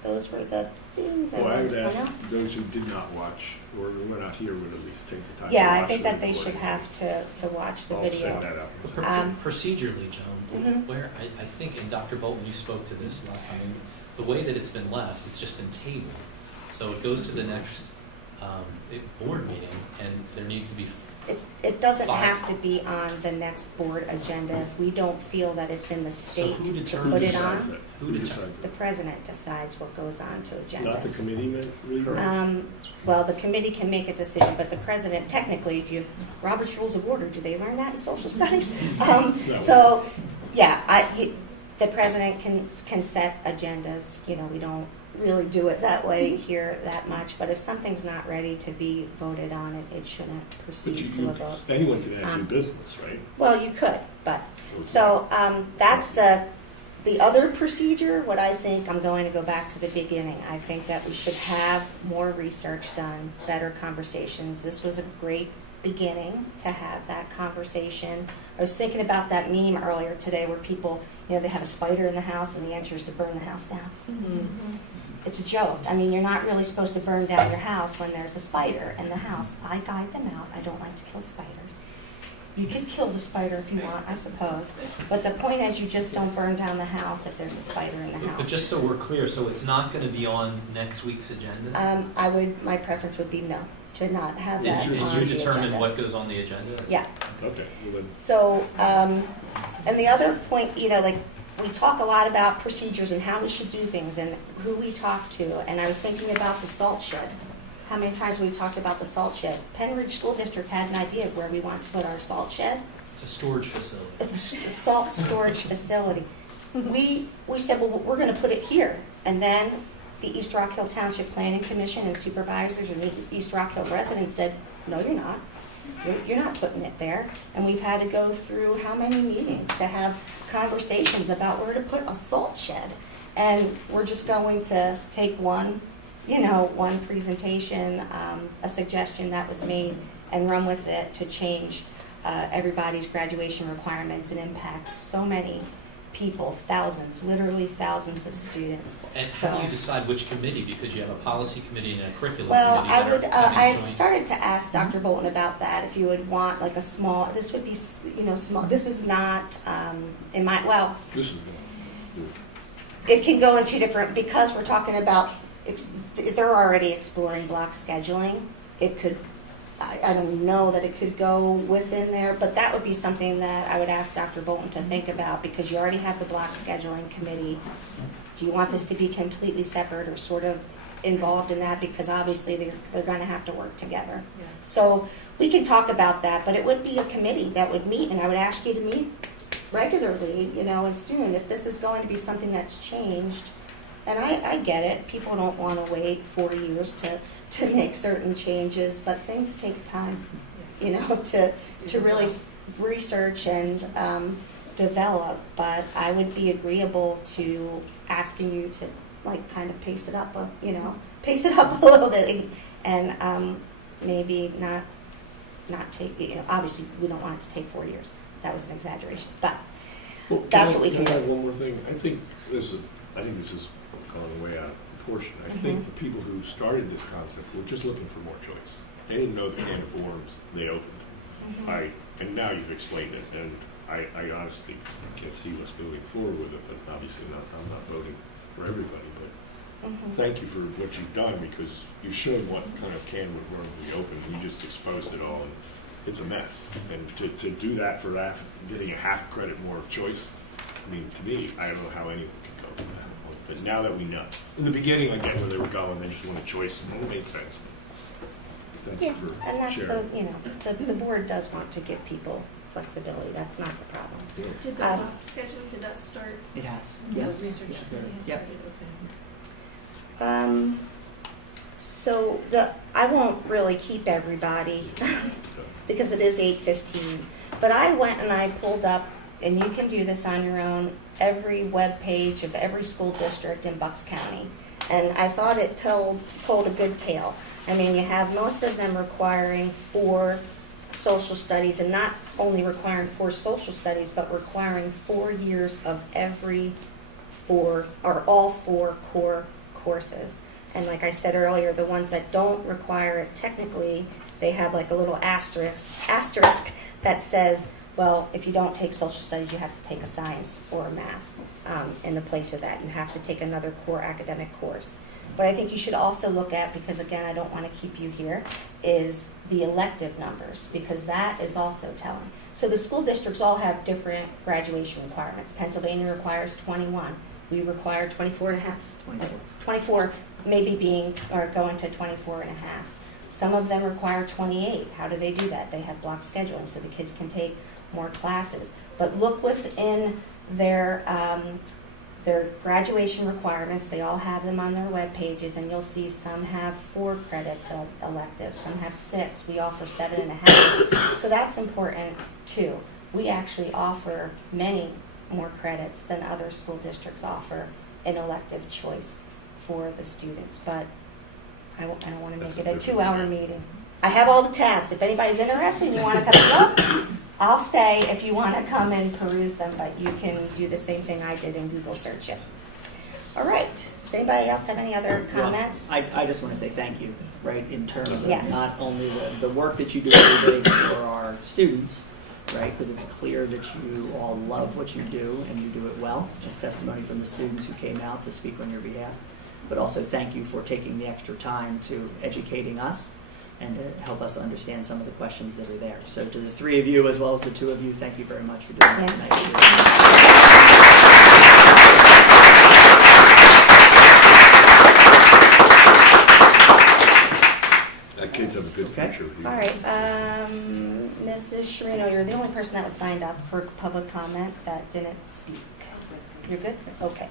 Those were the things I Well, I wanted would to point ask out. those who did not watch or who were not here would at least take the time Yeah, to I watch think the that they should recording. have to watch the I'll video. set that up. Procedurally, Joan, Mhm. where I think, and Dr. Bolton, you spoke to this last time, and the way that it's been left, it's just been tabled. So it goes to the next board meeting, and there needs to be It doesn't Five. have to be on the next board agenda if we don't feel that it's in the So state who to determines put it decides on. that? Who Who decides decides The that? president decides what goes on to agendas. Not the committee, man? Well, the committee can make a decision, but the president, technically, if you, Robert's Rules of Order, do they learn that in social studies? No. So, yeah, the president can set agendas. You know, we don't really do it that way here that much, but if something's not ready to be voted on, it shouldn't But proceed to a vote. anyone can add new business, right? Well, you could, but, so, that's the other procedure. What I think, I'm going to go back to the beginning. I think that we should have more research done, better conversations. This was a great beginning to have that conversation. I was thinking about that meme earlier today where people, you know, they have a spider in the house and the answer is to burn the house down. Mm-hmm. It's a joke. I mean, you're not really supposed to burn down your house when there's a spider in the house. I guide them out. I don't like to kill spiders. You can kill the spider if you want, I suppose. But the point is, you just don't burn down the house if there's a spider in the But house. just so we're clear, so it's not going to be on next week's agenda? My preference would be no, to not have And that on the agenda. you determine what goes on the agenda? Yeah. Okay, well then, So, and the other point, you know, like, we talk a lot about procedures and how we should do things and who we talk to. And I was thinking about the salt shed. How many times we talked about the salt shed? Penn Ridge School District had an idea of where we want to put our salt shed. It's a storage facility. It's a salt storage facility. We said, well, we're going to put it here. And then the East Rock Hill Township Planning Commission and supervisors and the East Rock Hill residents said, no, you're not. You're not putting it there. And we've had to go through how many meetings to have conversations about where to put a salt shed. And we're just going to take one presentation, a suggestion that was made, and run with it to change everybody's graduation requirements and impact so many people, thousands, literally thousands of students. And how do you decide which committee? Because you have a policy committee and a curriculum Well, committee that are having I joint- started to ask Dr. Bolton about that, if you would want like a small, this would be, small, this is not, this is, it can go in two different, because we're talking about, they're already exploring block scheduling, it could, I don't know that it could go within there, but that would be something that I would ask Dr. Bolton to think about, because you already have the block scheduling committee. Do you want this to be completely separate or sort of involved in that? Because obviously they're going to have to work together. Yeah. So we can talk about that, but it would be a committee that would meet, and I would ask you to meet regularly, and soon, if this is going to be something that's changed. And I get it, people don't want to wait 4 years to make certain changes, but things take time, to really research and develop, but I would be agreeable to asking you to like kind of pace it up, pace it up a little bit, and maybe not take, obviously we don't want it to take 4 years. That was an exaggeration, but Well, that's what we can I do. add one more thing? I think this is going way out of proportion. I think the people who started this concept were just looking for more choice. They didn't know the can of worms they opened. And now you've explained it, and I honestly can't see us moving forward with it, but obviously I'm not voting for everybody, but thank you for what you've done, because you showed what kind of can of worms we opened. You just exposed it all, and it's a mess. And to do that for getting a half credit more of choice, I mean, to me, I don't know how anyone could go with that. But now that we know, in the beginning, I get where they were going. They just wanted choice, and it made sense. Thank you for And that's sharing. the board does want to give people flexibility. That's not the problem. Did the block scheduling, did that start? It has, The yes. research Yeah. study has Yep. started, okay. So I won't really keep everybody because it is 8:15. But I went and I pulled up, and you can do this on your own, every web page of every school district in Bucks County, and I thought it told a good tale. I mean, you have most of them requiring 4 social studies, and not only requiring 4 social studies, but requiring 4 years of all 4 core courses. And like I said earlier, the ones that don't require it technically, they have like a little asterisk that says, well, if you don't take social studies, you have to take a science or a math in the place of that. You have to take another core academic course. But I think you should also look at, because again, I don't want to keep you here, is the elective numbers, because that is also telling. So the school districts all have different graduation requirements. Pennsylvania requires 21. We require 24 and a half. 24 maybe going to 24 and a half. Some of them require 28. How do they do that? They have block scheduling so the kids can take more classes. But look within their graduation requirements. They all have them on their web pages, and you'll see some have 4 credits of electives, some have 6. We offer 7.5. So that's important too. We actually offer many more credits than other school districts offer in elective choice for the students. But I don't want to make it a 2-hour meeting. I have all the tabs. If anybody's interested and you want to come look, I'll stay if you want to come and peruse them, but you can do the same thing I did and Google search it. All right. Does anybody else have any other comments? Well, I just want to say thank you, right, in terms of Yes. not only the work that you do every day for our students, right, because it's clear that you all love what you do and you do it well. Just testimony from the students who came out to speak on your behalf. But also thank you for taking the extra time to educating us and to help us understand some of the questions that are there. So to the 3 of you as well as the 2 of you, thank you very much for doing that tonight. That kid's have a good future with you. All right. Mrs. Sharino, you're the only person that was signed up for public comment that didn't speak. You're good? Okay.